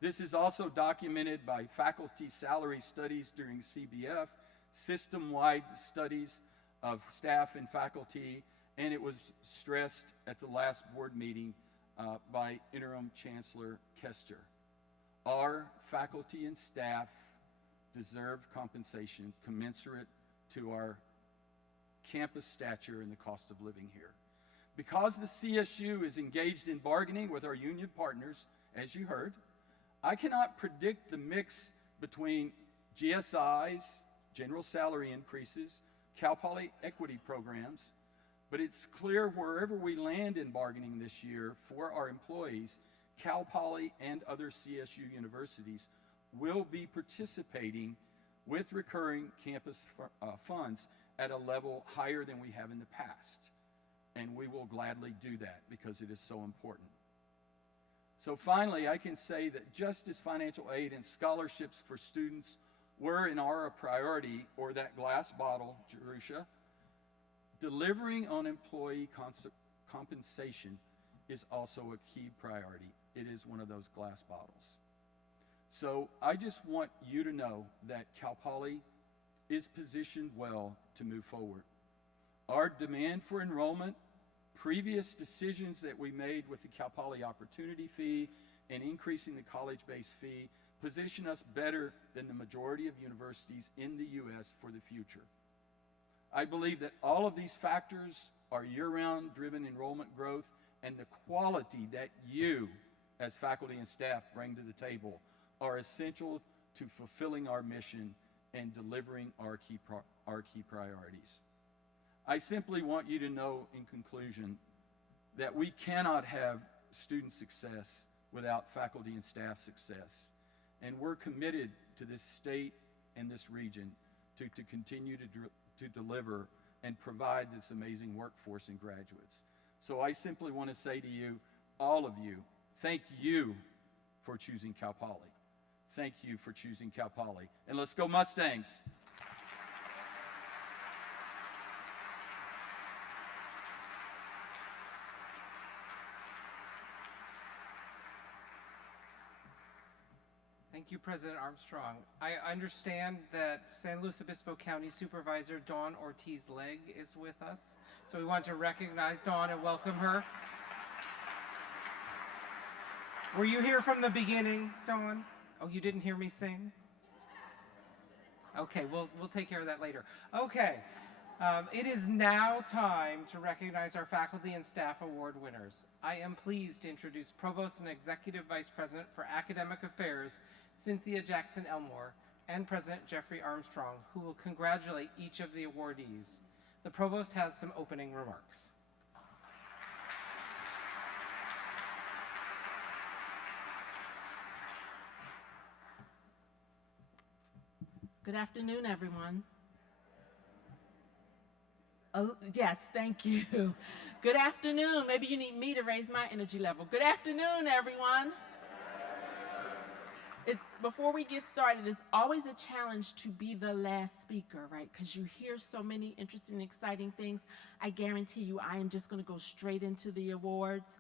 This is also documented by faculty salary studies during CBF, system-wide studies of staff and faculty, and it was stressed at the last board meeting by Interim Chancellor Kester. Our faculty and staff deserve compensation commensurate to our campus stature and the cost of living here. Because the CSU is engaged in bargaining with our union partners, as you heard, I cannot predict the mix between GSI's, general salary increases, Cal Poly equity programs, but it's clear wherever we land in bargaining this year for our employees, Cal Poly and other CSU universities will be participating with recurring campus funds at a level higher than we have in the past. And we will gladly do that because it is so important. So finally, I can say that just as financial aid and scholarships for students were and are a priority, or that glass bottle, Jerusha, delivering on employee compensation is also a key priority. It is one of those glass bottles. So I just want you to know that Cal Poly is positioned well to move forward. Our demand for enrollment, previous decisions that we made with the Cal Poly Opportunity Fee and increasing the college-based fee position us better than the majority of universities in the U.S. for the future. I believe that all of these factors, our year-round driven enrollment growth, and the quality that you, as faculty and staff, bring to the table are essential to fulfilling our mission and delivering our key priorities. I simply want you to know in conclusion that we cannot have student success without faculty and staff success. And we're committed to this state and this region to continue to deliver and provide this amazing workforce and graduates. So I simply want to say to you, all of you, thank you for choosing Cal Poly. Thank you for choosing Cal Poly. And let's go Mustangs. Thank you, President Armstrong. I understand that San Luis Obispo County Supervisor Dawn Ortiz-Legg is with us, so we want to recognize Dawn and welcome her. Were you here from the beginning, Dawn? Oh, you didn't hear me sing? Okay, we'll take care of that later. Okay, it is now time to recognize our faculty and staff award winners. I am pleased to introduce Provost and Executive Vice President for Academic Affairs, Cynthia Jackson Elmore, and President Jeffrey Armstrong, who will congratulate each of the awardees. The Provost has some opening remarks. Good afternoon, everyone. Yes, thank you. Good afternoon. Maybe you need me to raise my energy level. Good afternoon, everyone. Before we get started, it's always a challenge to be the last speaker, right? Because you hear so many interesting and exciting things. I guarantee you I am just going to go straight into the awards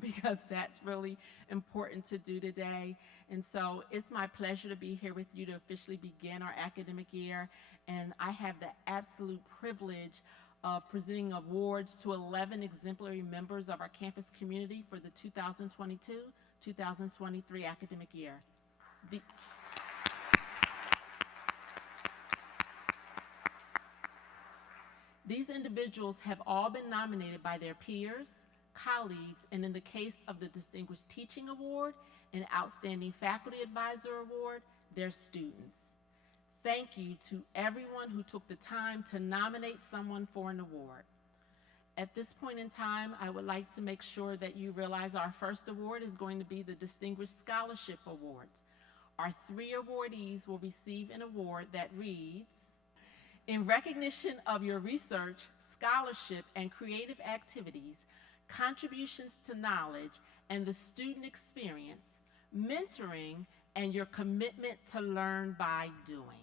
because that's really important to do today. And so it's my pleasure to be here with you to officially begin our academic year. And I have the absolute privilege of presenting awards to 11 exemplary members of our campus community for the 2022-2023 academic year. These individuals have all been nominated by their peers, colleagues, and in the case of the Distinguished Teaching Award and Outstanding Faculty Advisor Award, their students. Thank you to everyone who took the time to nominate someone for an award. At this point in time, I would like to make sure that you realize our first award is going to be the Distinguished Scholarship Awards. our 3 awardees will receive an award that reads, "In recognition of your research, scholarship, and creative activities, contributions to knowledge and the student experience, mentoring, and your commitment to learn by doing."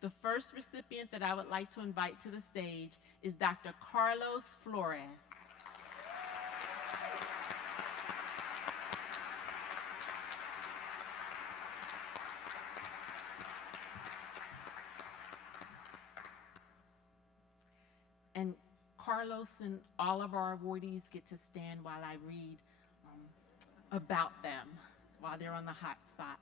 The first recipient that I would like to invite to the stage is Dr. Carlos Flores. And Carlos and all of our awardees get to stand while I read about them while they're on the hot spot.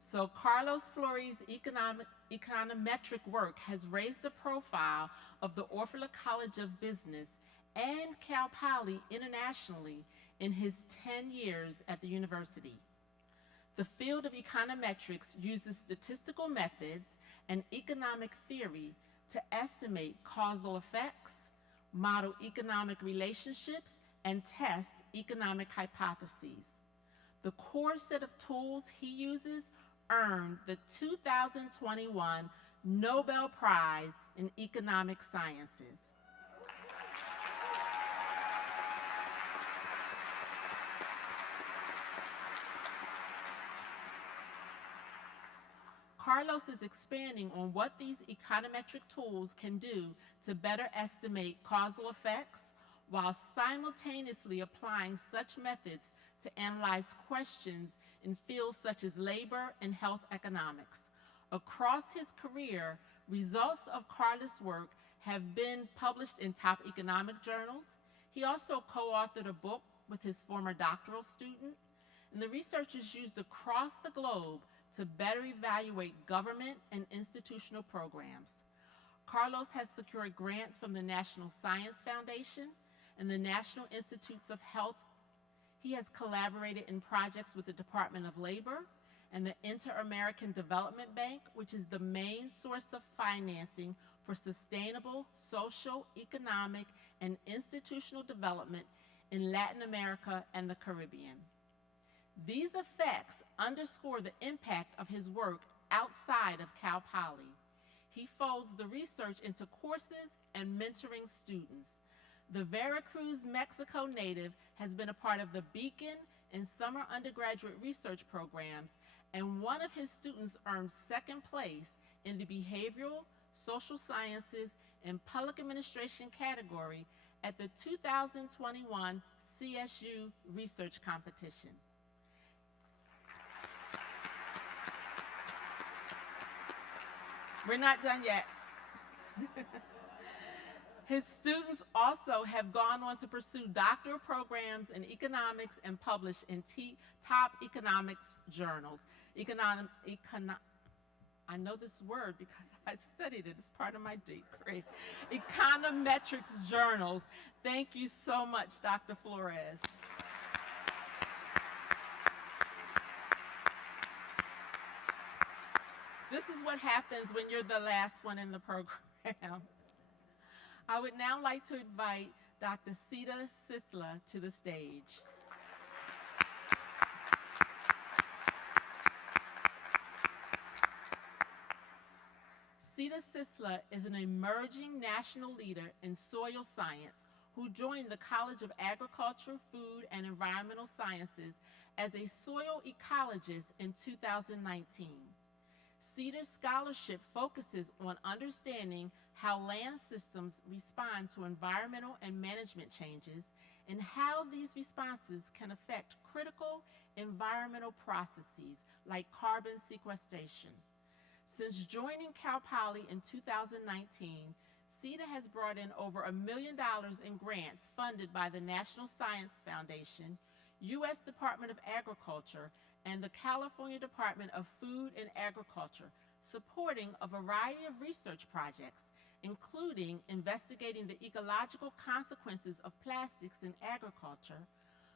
So Carlos Flores' econometric work has raised the profile of the Orfalea College of Business and Cal Poly internationally in his 10 years at the university. The field of econometrics uses statistical methods and economic theory to estimate causal effects, model economic relationships, and test economic hypotheses. The core set of tools he uses earned the 2021 Nobel Prize in Economic Sciences. Carlos is expanding on what these econometric tools can do to better estimate causal effects while simultaneously applying such methods to analyze questions in fields such as labor and health economics. Across his career, results of Carlos' work have been published in top economic journals. He also co-authored a book with his former doctoral student, and the research is used across the globe to better evaluate government and institutional programs. Carlos has secured grants from the National Science Foundation and the National Institutes of Health. He has collaborated in projects with the Department of Labor and the Inter-American Development Bank, which is the main source of financing for sustainable social, economic, and institutional development in Latin America and the Caribbean. These effects underscore the impact of his work outside of Cal Poly. He folds the research into courses and mentoring students. The Veracruz, Mexico native has been a part of the Beacon and summer undergraduate research programs, and one of his students earned second place in the Behavioral, Social Sciences, and Public Administration category at the 2021 CSU Research Competition. We're not done yet. His students also have gone on to pursue doctoral programs in economics and publish in top economics journals. I know this word because I studied it. It's part of my degree. Econometrics journals. Thank you so much, Dr. Flores. This is what happens when you're the last one in the program. I would now like to invite Dr. Sita Sisla to the stage. Sita Sisla is an emerging national leader in soil science who joined the College of Agriculture, Food, and Environmental Sciences as a soil ecologist in 2019. Sita's scholarship focuses on understanding how land systems respond to environmental and management changes and how these responses can affect critical environmental processes like carbon sequestration. Since joining Cal Poly in 2019, Sita has brought in over $1 million in grants funded by the National Science Foundation, U.S. Department of Agriculture, and the California Department of Food and Agriculture, supporting a variety of research projects, including investigating the ecological consequences of plastics in agriculture,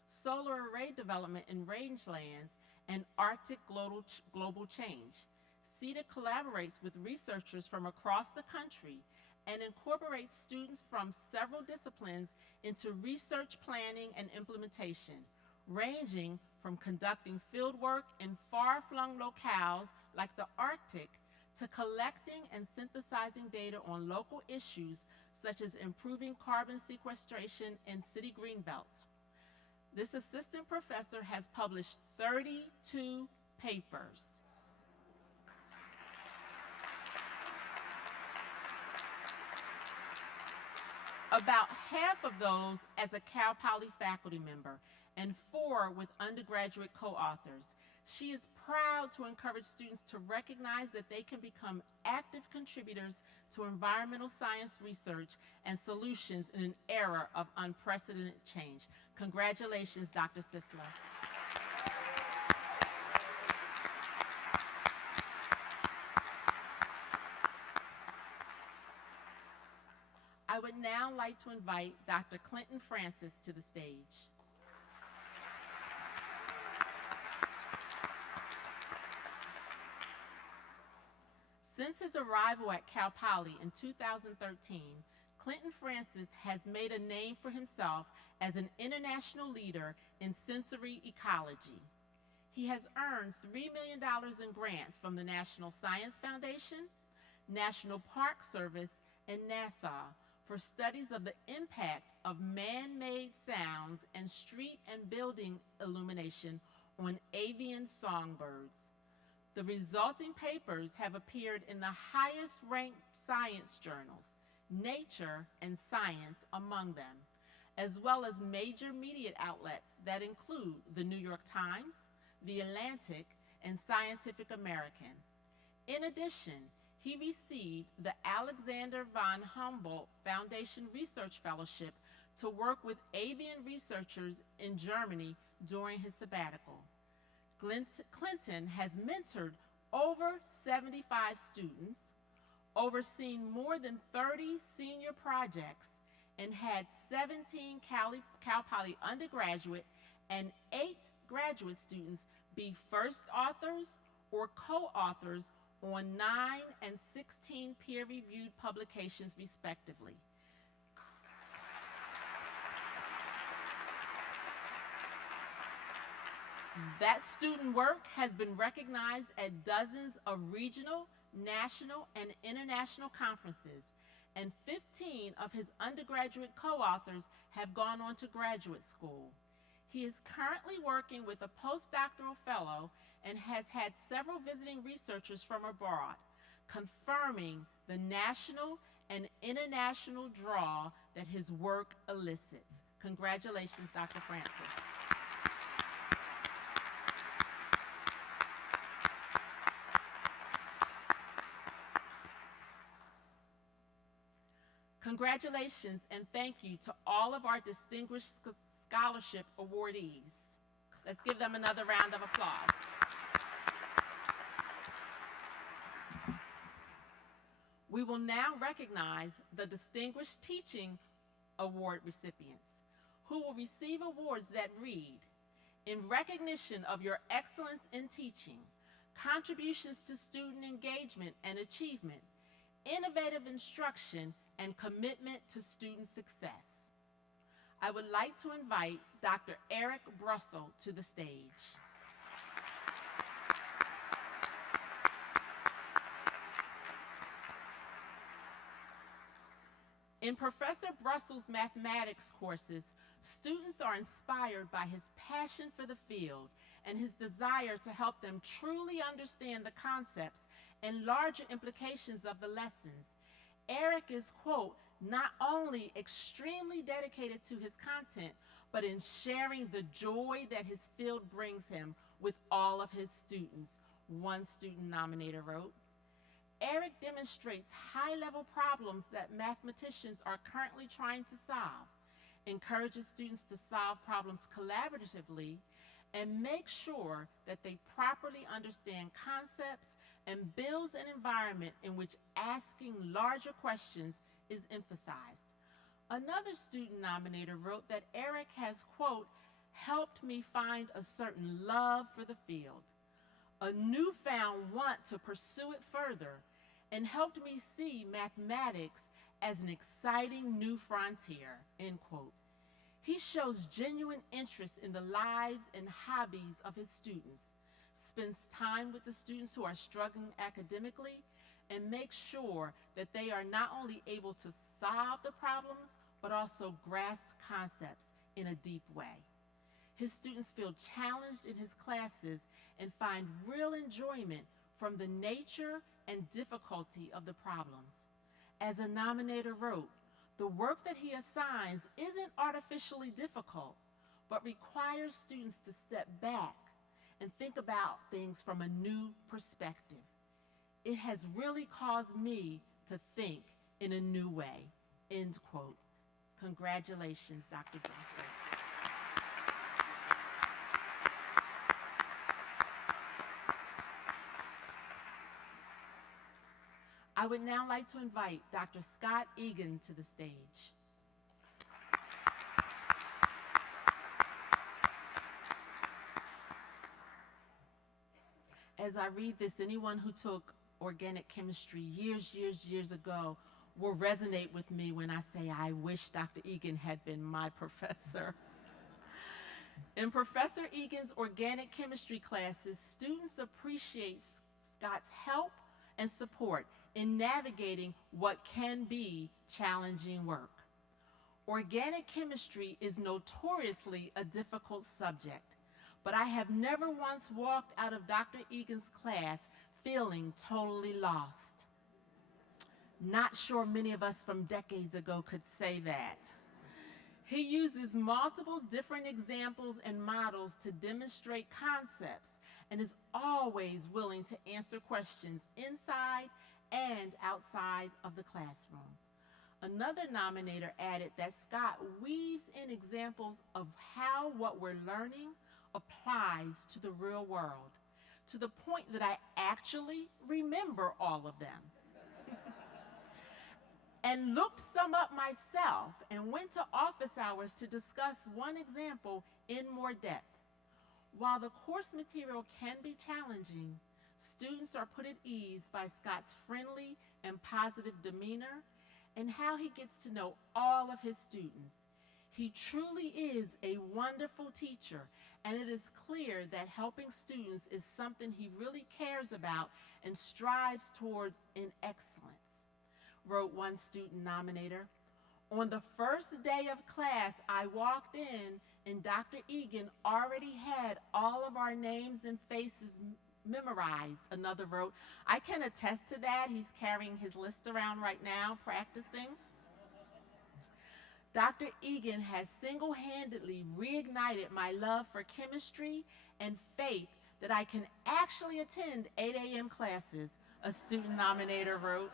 solar array development in rangelands, and Arctic global change. Sita collaborates with researchers from across the country and incorporates students from several disciplines into research planning and implementation, ranging from conducting fieldwork in far-flung locales like the Arctic to collecting and synthesizing data on local issues such as improving carbon sequestration in city greenbelts. This assistant professor has published 32 papers. About half of those as a Cal Poly faculty member and 4 with undergraduate co-authors. She is proud to encourage students to recognize that they can become active contributors to environmental science research and solutions in an era of unprecedented change. Congratulations, Dr. Sisler. I would now like to invite Dr. Clinton Francis to the stage. Since his arrival at Cal Poly in 2013, Clinton Francis has made a name for himself as an international leader in sensory ecology. He has earned $3 million in grants from the National Science Foundation, National Park Service, and NASA for studies of the impact of man-made sounds and street and building illumination on avian songbirds. The resulting papers have appeared in the highest-ranked science journals, Nature and Science among them, as well as major media outlets that include the New York Times, The Atlantic, and Scientific American. In addition, he received the Alexander von Humboldt Foundation Research Fellowship to work with avian researchers in Germany during his sabbatical. Clinton has mentored over 75 students, overseen more than 30 senior projects, and had 17 Cal Poly undergraduate and 8 graduate students be first authors or co-authors on 9 and 16 peer-reviewed publications, respectively. That student work has been recognized at dozens of regional, national, and international conferences, and 15 of his undergraduate co-authors have gone on to graduate school. He is currently working with a postdoctoral fellow and has had several visiting researchers from abroad, confirming the national and international draw that his work elicits. Congratulations, Dr. Francis. Congratulations and thank you to all of our distinguished scholarship awardees. Let's give them another round of applause. We will now recognize the Distinguished Teaching Award recipients, who will receive awards that read, in recognition of your excellence in teaching, contributions to student engagement and achievement, innovative instruction, and commitment to student success. I would like to invite Dr. Eric Brussel to the stage. In Professor Brussel's mathematics courses, students are inspired by his passion for the field and his desire to help them truly understand the concepts and larger implications of the lessons. Eric is, quote, not only extremely dedicated to his content, but in sharing the joy that his field brings him with all of his students, one student nominator wrote. Eric demonstrates high-level problems that mathematicians are currently trying to solve, encourages students to solve problems collaboratively, and makes sure that they properly understand concepts and builds an environment in which asking larger questions is emphasized. Another student nominator wrote that Eric has, quote, helped me find a certain love for the field, a newfound want to pursue it further, and helped me see mathematics as an exciting new frontier, end quote. He shows genuine interest in the lives and hobbies of his students, spends time with the students who are struggling academically, and makes sure that they are not only able to solve the problems, but also grasp concepts in a deep way. His students feel challenged in his classes and find real enjoyment from the nature and difficulty of the problems. As a nominator wrote, the work that he assigns isn't artificially difficult, but requires students to step back and think about things from a new perspective. It has really caused me to think in a new way, end quote. Congratulations, Dr. Johnson. I would now like to invite Dr. Scott Egan to the stage. As I read this, anyone who took organic chemistry years ago will resonate with me when I say I wish Dr. Egan had been my professor. In Professor Egan's organic chemistry classes, students appreciate Scott's help and support in navigating what can be challenging work. Organic chemistry is notoriously a difficult subject, but I have never once walked out of Dr. Egan's class feeling totally lost. Not sure many of us from decades ago could say that. He uses multiple different examples and models to demonstrate concepts and is always willing to answer questions inside and outside of the classroom. Another nominator added that Scott weaves in examples of how what we're learning applies to the real world, to the point that I actually remember all of them. And looked some up myself and went to office hours to discuss one example in more depth. While the course material can be challenging, students are put at ease by Scott's friendly and positive demeanor and how he gets to know all of his students. He truly is a wonderful teacher, and it is clear that helping students is something he really cares about and strives towards in excellence, wrote one student nominator. On the first day of class, I walked in and Dr. Egan already had all of our names and faces memorized, another wrote. I can attest to that. He's carrying his list around right now, practicing. Dr. Egan has single-handedly reignited my love for chemistry and faith that I can actually attend 8 a.m. classes, a student nominator wrote.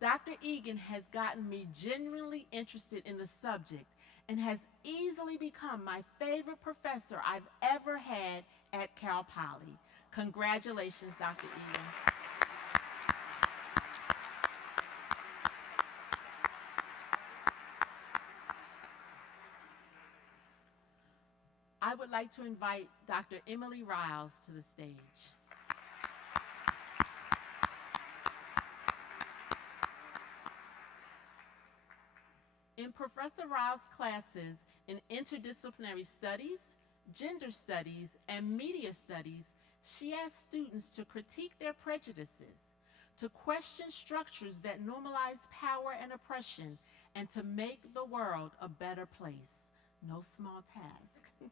Dr. Egan has gotten me genuinely interested in the subject and has easily become my favorite professor I've ever had at Cal Poly. Congratulations, Dr. Egan. I would like to invite Dr. Emily Riles to the stage. In Professor Riles' classes in interdisciplinary studies, gender studies, and media studies, she asks students to critique their prejudices, to question structures that normalize power and oppression, and to make the world a better place. No small task.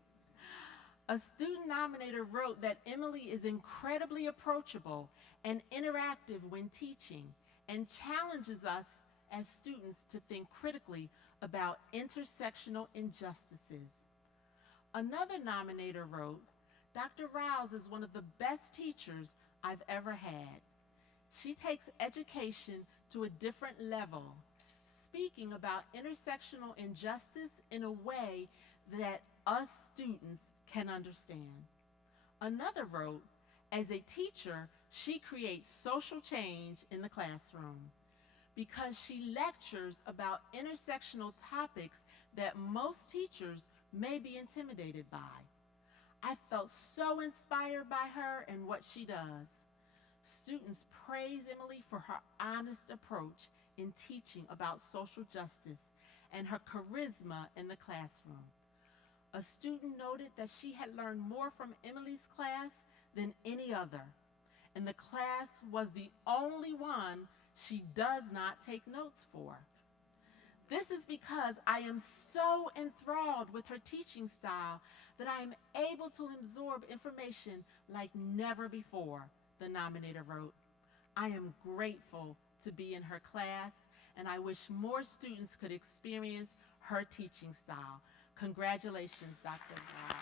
A student nominator wrote that Emily is incredibly approachable and interactive when teaching and challenges us as students to think critically about intersectional injustices. Another nominator wrote, Dr. Riles is one of the best teachers I've ever had. She takes education to a different level, speaking about intersectional injustice in a way that us students can understand. Another wrote, as a teacher, she creates social change in the classroom because she lectures about intersectional topics that most teachers may be intimidated by. I felt so inspired by her and what she does. Students praise Emily for her honest approach in teaching about social justice and her charisma in the classroom. A student noted that she had learned more from Emily's class than any other, and the class was the only one she does not take notes for. This is because I am so enthralled with her teaching style that I am able to absorb information like never before, the nominator wrote. I am grateful to be in her class, and I wish more students could experience her teaching style. Congratulations, Dr. Wise.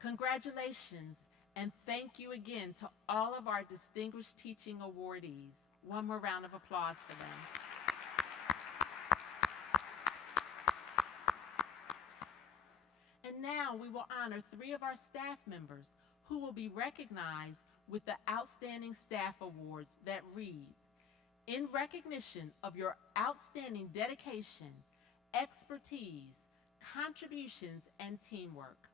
Congratulations, and thank you again to all of our distinguished teaching awardees. One more round of applause for them. And now we will honor 3 of our staff members who will be recognized with the Outstanding Staff Awards that read, in recognition of your outstanding dedication, expertise, contributions, and teamwork.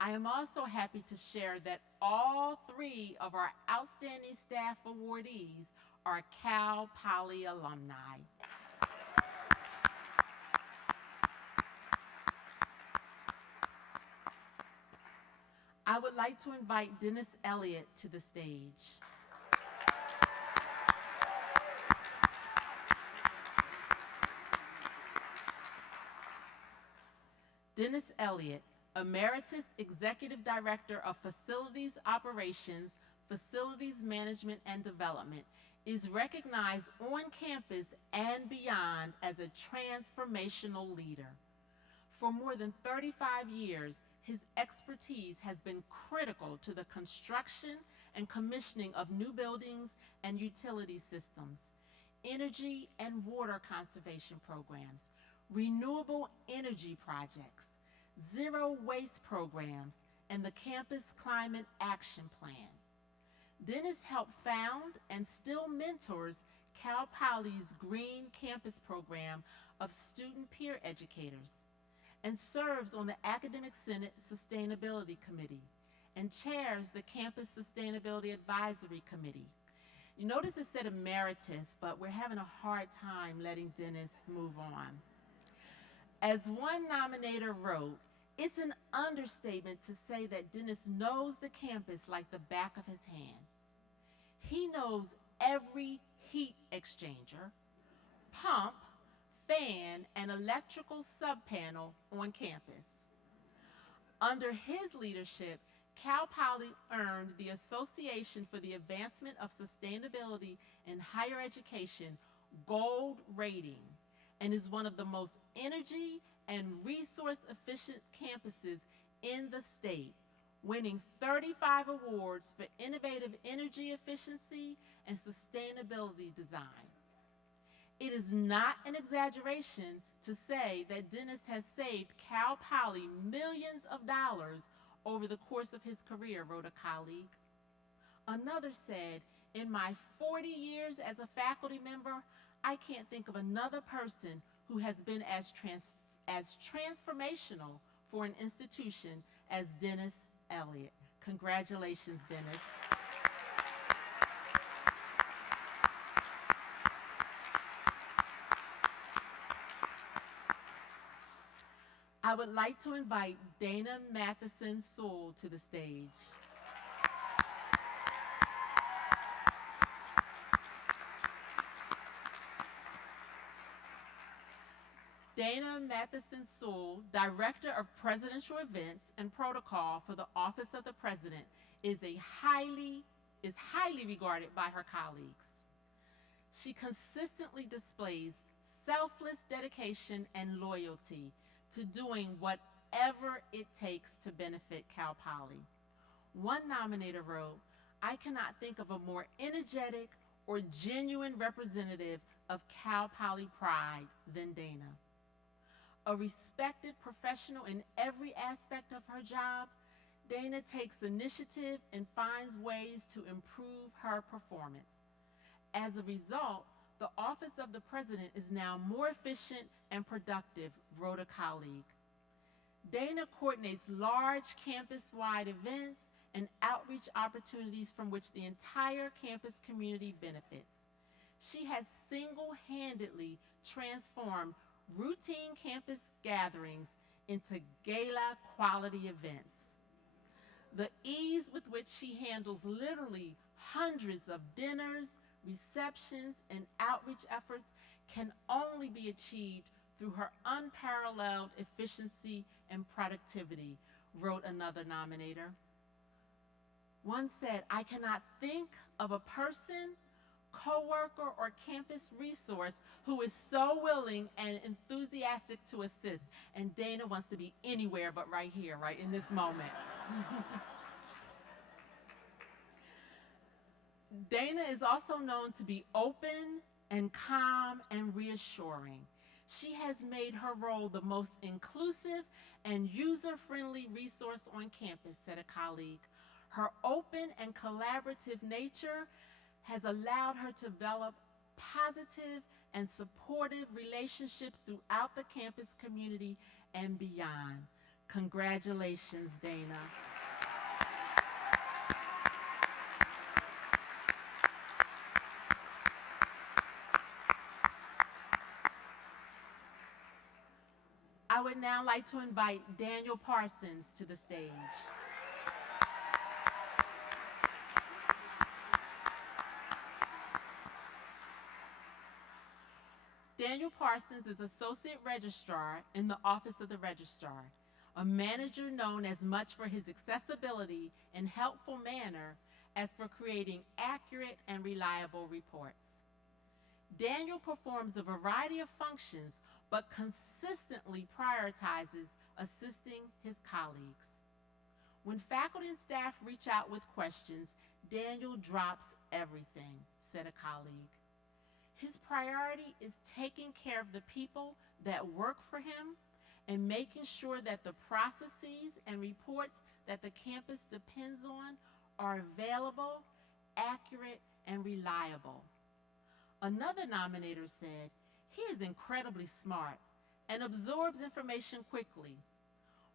I am also happy to share that all 3 of our Outstanding Staff Awardees are Cal Poly alumni. I would like to invite Dennis Elliott to the stage. Dennis Elliott, Emeritus Executive Director of Facilities Operations, Facilities Management and Development, is recognized on campus and beyond as a transformational leader. For more than 35 years, his expertise has been critical to the construction and commissioning of new buildings and utility systems, energy and water conservation programs, renewable energy projects, zero waste programs, and the Campus Climate Action Plan. Dennis helped found and still mentors Cal Poly's Green Campus program of student peer educators, and serves on the Academic Senate Sustainability Committee and chairs the Campus Sustainability Advisory Committee. You notice it said emeritus, but we're having a hard time letting Dennis move on. As one nominator wrote, it's an understatement to say that Dennis knows the campus like the back of his hand. He knows every heat exchanger, pump, fan, and electrical subpanel on campus. Under his leadership, Cal Poly earned the Association for the Advancement of Sustainability in Higher Education Gold rating and is one of the most energy and resource-efficient campuses in the state, winning 35 awards for innovative energy efficiency and sustainability design. It is not an exaggeration to say that Dennis has saved Cal Poly millions of dollars over the course of his career, wrote a colleague. Another said, in my 40 years as a faculty member, I can't think of another person who has been as transformational for an institution as Dennis Elliott. Congratulations, Dennis. I would like to invite Dana Matheson Sewell to the stage. Dana Matheson Sewell, Director of Presidential Events and Protocol for the Office of the President, is highly regarded by her colleagues. She consistently displays selfless dedication and loyalty to doing whatever it takes to benefit Cal Poly. One nominator wrote, I cannot think of a more energetic or genuine representative of Cal Poly pride than Dana. A respected professional in every aspect of her job, Dana takes initiative and finds ways to improve her performance. As a result, the Office of the President is now more efficient and productive, wrote a colleague. Dana coordinates large campus-wide events and outreach opportunities from which the entire campus community benefits. She has single-handedly transformed routine campus gatherings into gala quality events. The ease with which she handles literally hundreds of dinners, receptions, and outreach efforts can only be achieved through her unparalleled efficiency and productivity, wrote another nominator. One said, "I cannot think of a person, coworker, or campus resource who is so willing and enthusiastic to assist." And Dana wants to be anywhere but right here, right in this moment. Dana is also known to be open and calm and reassuring. She has made her role the most inclusive and user-friendly resource on campus, said a colleague. Her open and collaborative nature has allowed her to develop positive and supportive relationships throughout the campus community and beyond. Congratulations, Dana. I would now like to invite Daniel Parsons to the stage. Daniel Parsons is Associate Registrar in the Office of the Registrar, a manager known as much for his accessibility and helpful manner as for creating accurate and reliable reports. Daniel performs a variety of functions, but consistently prioritizes assisting his colleagues. When faculty and staff reach out with questions, Daniel drops everything, said a colleague. His priority is taking care of the people that work for him and making sure that the processes and reports that the campus depends on are available, accurate, and reliable. Another nominator said, "He is incredibly smart and absorbs information quickly.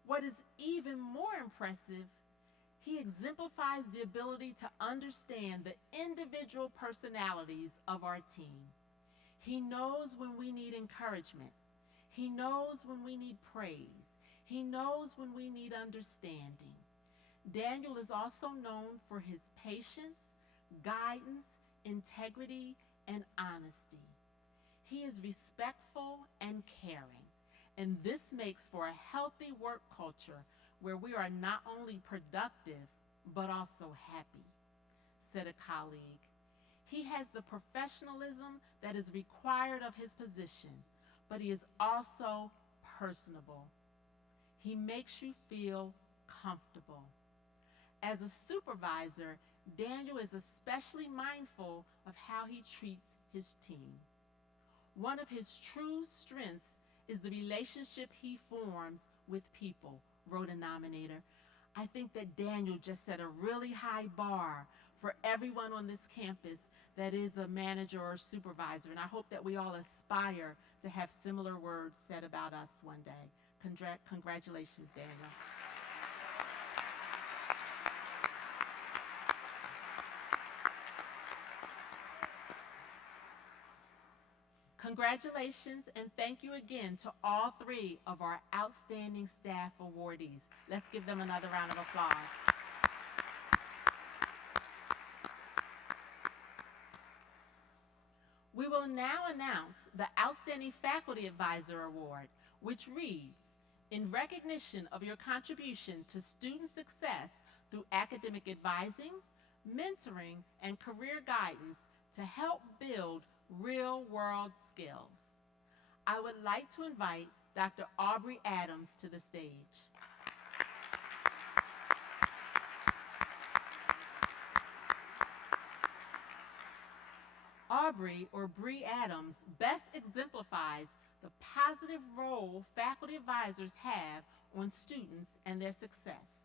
What is even more impressive, he exemplifies the ability to understand the individual personalities of our team. He knows when we need encouragement. He knows when we need praise. He knows when we need understanding." Daniel is also known for his patience, guidance, integrity, and honesty. He is respectful and caring, and this makes for a healthy work culture where we are not only productive, but also happy, said a colleague. He has the professionalism that is required of his position, but he is also personable. He makes you feel comfortable. As a supervisor, Daniel is especially mindful of how he treats his team. One of his true strengths is the relationship he forms with people, wrote a nominator. I think that Daniel just set a really high bar for everyone on this campus that is a manager or supervisor, and I hope that we all aspire to have similar words said about us one day. Congratulations, Daniel. Congratulations and thank you again to all three of our outstanding staff awardees. Let's give them another round of applause. We will now announce the Outstanding Faculty Advisor Award, which reads, "In recognition of your contribution to student success through academic advising, mentoring, and career guidance to help build real-world skills." I would like to invite Dr. Aubrey Adams to the stage. Aubrey, or Bree Adams, best exemplifies the positive role faculty advisors have on students and their success.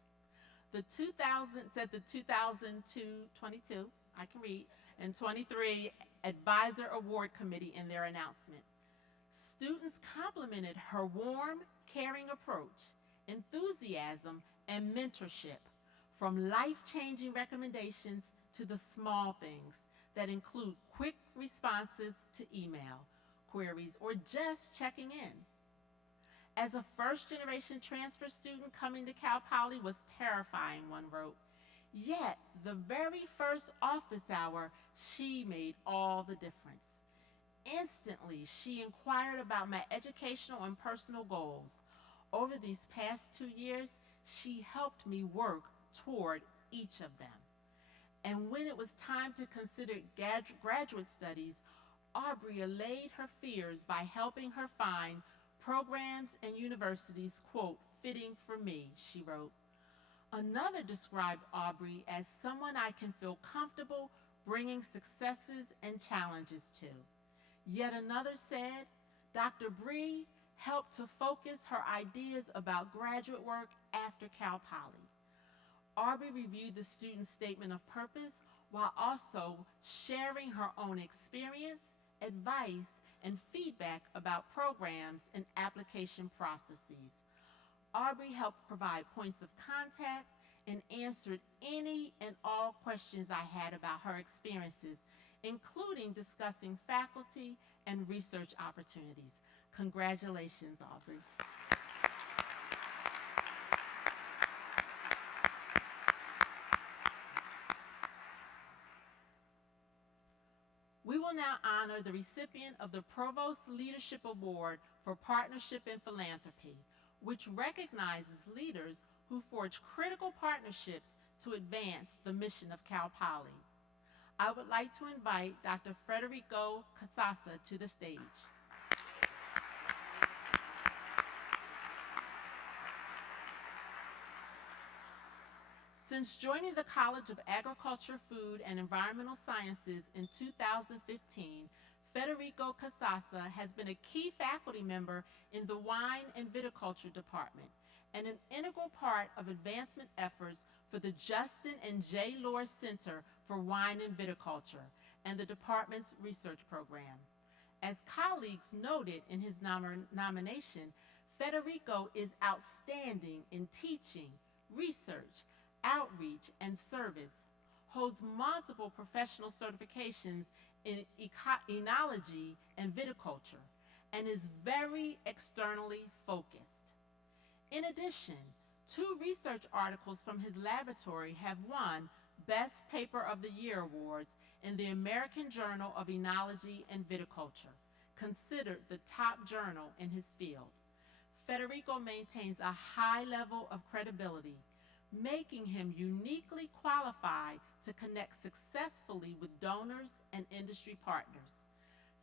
The 2022, I can read, and 23 Advisor Award Committee in their announcement. Students complimented her warm, caring approach, enthusiasm, and mentorship from life-changing recommendations to the small things that include quick responses to email, queries, or just checking in. As a first-generation transfer student, coming to Cal Poly was terrifying, one wrote. Yet, the very first office hour, she made all the difference. Instantly, she inquired about my educational and personal goals. Over these past 2 years, she helped me work toward each of them. And when it was time to consider graduate studies, Aubrey allayed her fears by helping her find programs and universities, quote, fitting for me, she wrote. Another described Aubrey as someone I can feel comfortable bringing successes and challenges to. Yet another said, Dr. Bree helped to focus her ideas about graduate work after Cal Poly. Aubrey reviewed the student's statement of purpose while also sharing her own experience, advice, and feedback about programs and application processes. Aubrey helped provide points of contact and answered any and all questions I had about her experiences, including discussing faculty and research opportunities. Congratulations, Aubrey. We will now honor the recipient of the Provost Leadership Award for Partnership in Philanthropy, which recognizes leaders who forge critical partnerships to advance the mission of Cal Poly. I would like to invite Dr. Federico Casasa to the stage. Since joining the College of Agriculture, Food, and Environmental Sciences in 2015, Federico Casasa has been a key faculty member in the Wine and Viticulture Department and an integral part of advancement efforts for the Justin and J. Lohr Center for Wine and Viticulture and the department's research program. As colleagues noted in his nomination, Federico is outstanding in teaching, research, outreach, and service, holds multiple professional certifications in enology and viticulture, and is very externally focused. In addition, 2 research articles from his laboratory have won Best Paper of the Year awards in the American Journal of Enology and Viticulture, considered the top journal in his field. Federico maintains a high level of credibility, making him uniquely qualified to connect successfully with donors and industry partners.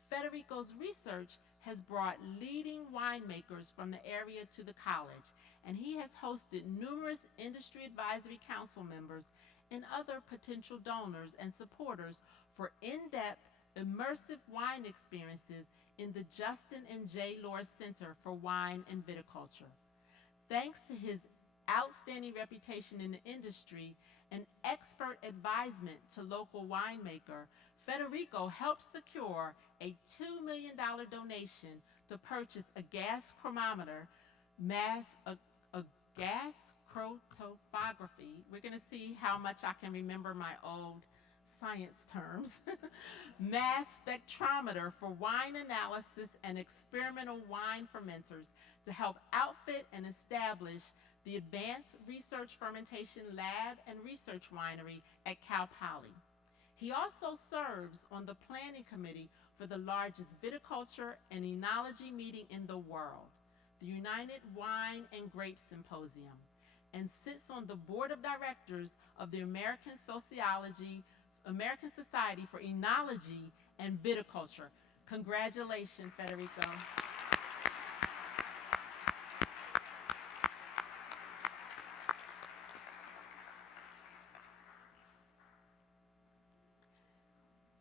Federico's research has brought leading winemakers from the area to the college, and he has hosted numerous industry advisory council members and other potential donors and supporters for in-depth, immersive wine experiences in the Justin and J. Lohr Center for Wine and Viticulture. Thanks to his outstanding reputation in the industry and expert advisement to local winemaker, Federico helped secure a $2 million donation to purchase a gas chromometer, a gas chromatography. We're going to see how much I can remember my old science terms. Mass spectrometer for wine analysis and experimental wine fermenters to help outfit and establish the Advanced Research Fermentation Lab and Research Winery at Cal Poly. He also serves on the planning committee for the largest viticulture and enology meeting in the world, the United Wine and Grape Symposium, and sits on the board of directors of the American Society for Enology and Viticulture. Congratulations, Federico.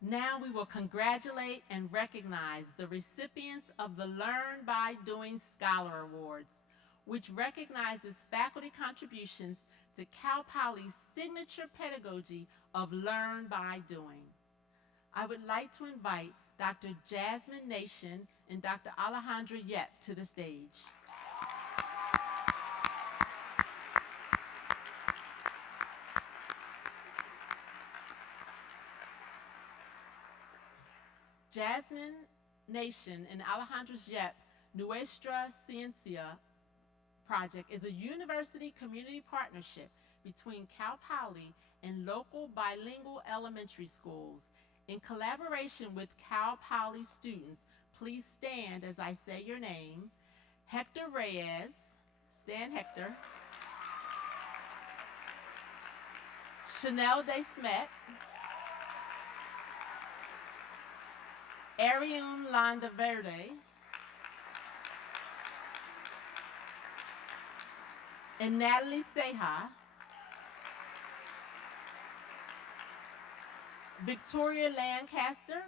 Now we will congratulate and recognize the recipients of the Learn by Doing Scholar Awards, which recognizes faculty contributions to Cal Poly's signature pedagogy of Learn by Doing. I would like to invite Dr. Jasmine Nation and Dr. Alejandra Yep to the stage. Jasmine Nation and Alejandro's Yep Nuestra Ciencia project is a university community partnership between Cal Poly and local bilingual elementary schools. In collaboration with Cal Poly students, please stand as I say your name. Hector Reyes, stand Hector. Chanel Desmet. Ariane Landaverde. And Natalie Seha. Victoria Lancaster.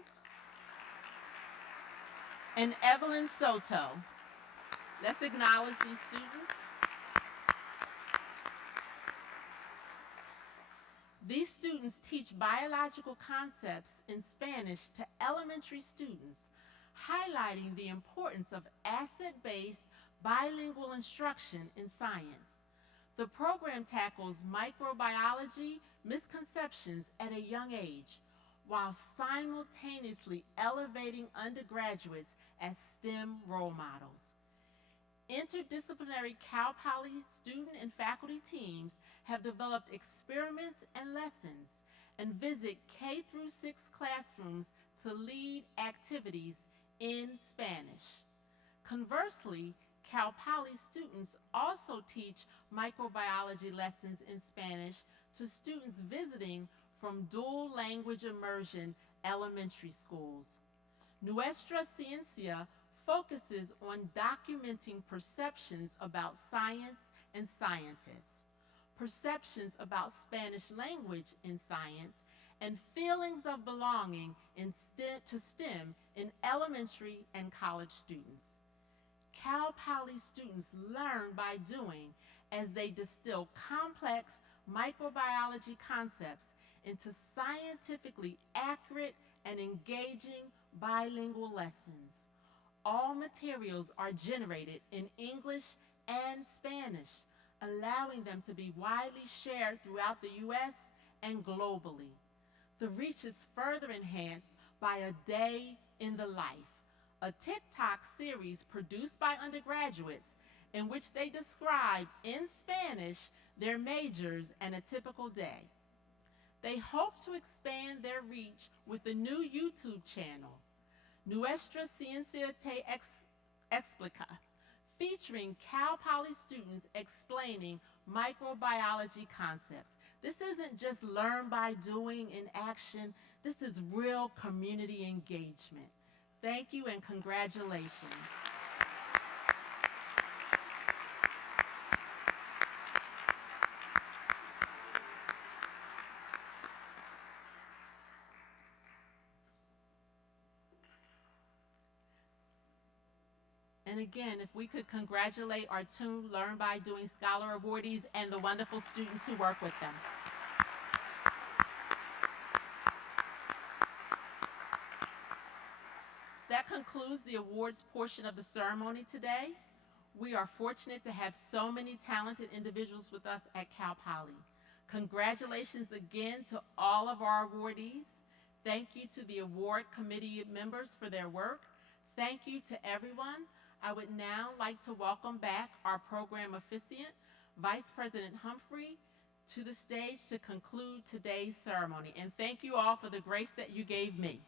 And Evelyn Soto. Let's acknowledge these students. These students teach biological concepts in Spanish to elementary students, highlighting the importance of asset-based bilingual instruction in science. The program tackles microbiology misconceptions at a young age, while simultaneously elevating undergraduates as STEM role models. Interdisciplinary Cal Poly student and faculty teams have developed experiments and lessons and visit K through 6 classrooms to lead activities in Spanish. Conversely, Cal Poly students also teach microbiology lessons in Spanish to students visiting from dual language immersion elementary schools. Nuestra Ciencia focuses on documenting perceptions about science and scientists, perceptions about Spanish language in science, and feelings of belonging to STEM in elementary and college students. Cal Poly students learn by doing as they distill complex microbiology concepts into scientifically accurate and engaging bilingual lessons. All materials are generated in English and Spanish, allowing them to be widely shared throughout the U.S. and globally. The reach is further enhanced by A Day in the Life, a TikTok series produced by undergraduates in which they describe in Spanish their majors and a typical day. They hope to expand their reach with a new YouTube channel, Nuestra Ciencia Te Explica, featuring Cal Poly students explaining microbiology concepts. This isn't just learn by doing in action, this is real community engagement. Thank you and congratulations. And again, if we could congratulate our two Learn by Doing Scholar awardees and the wonderful students who work with them. That concludes the awards portion of the ceremony today. We are fortunate to have so many talented individuals with us at Cal Poly. Congratulations again to all of our awardees. Thank you to the award committee members for their work. Thank you to everyone. I would now like to welcome back our program officiant, Vice President Humphrey, to the stage to conclude today's ceremony. And thank you all for the grace that you gave me.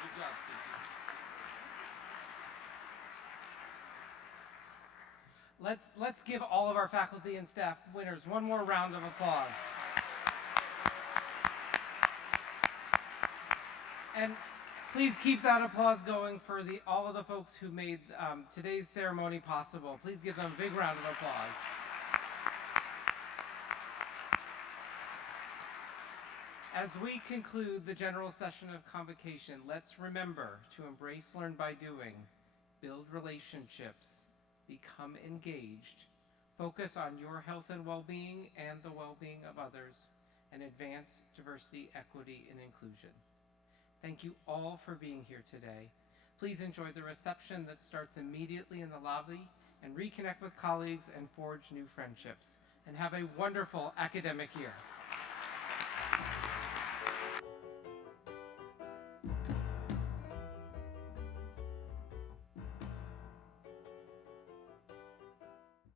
Good job, Stacey. Let's give all of our faculty and staff winners one more round of applause. And please keep that applause going for all of the folks who made today's ceremony possible. Please give them a big round of applause. As we conclude the general session of Convocation, let's remember to embrace Learn by Doing, build relationships, become engaged, focus on your health and well-being and the well-being of others, and advance diversity, equity, and inclusion. Thank you all for being here today. Please enjoy the reception that starts immediately in the lobby and reconnect with colleagues and forge new friendships. And have a wonderful academic year.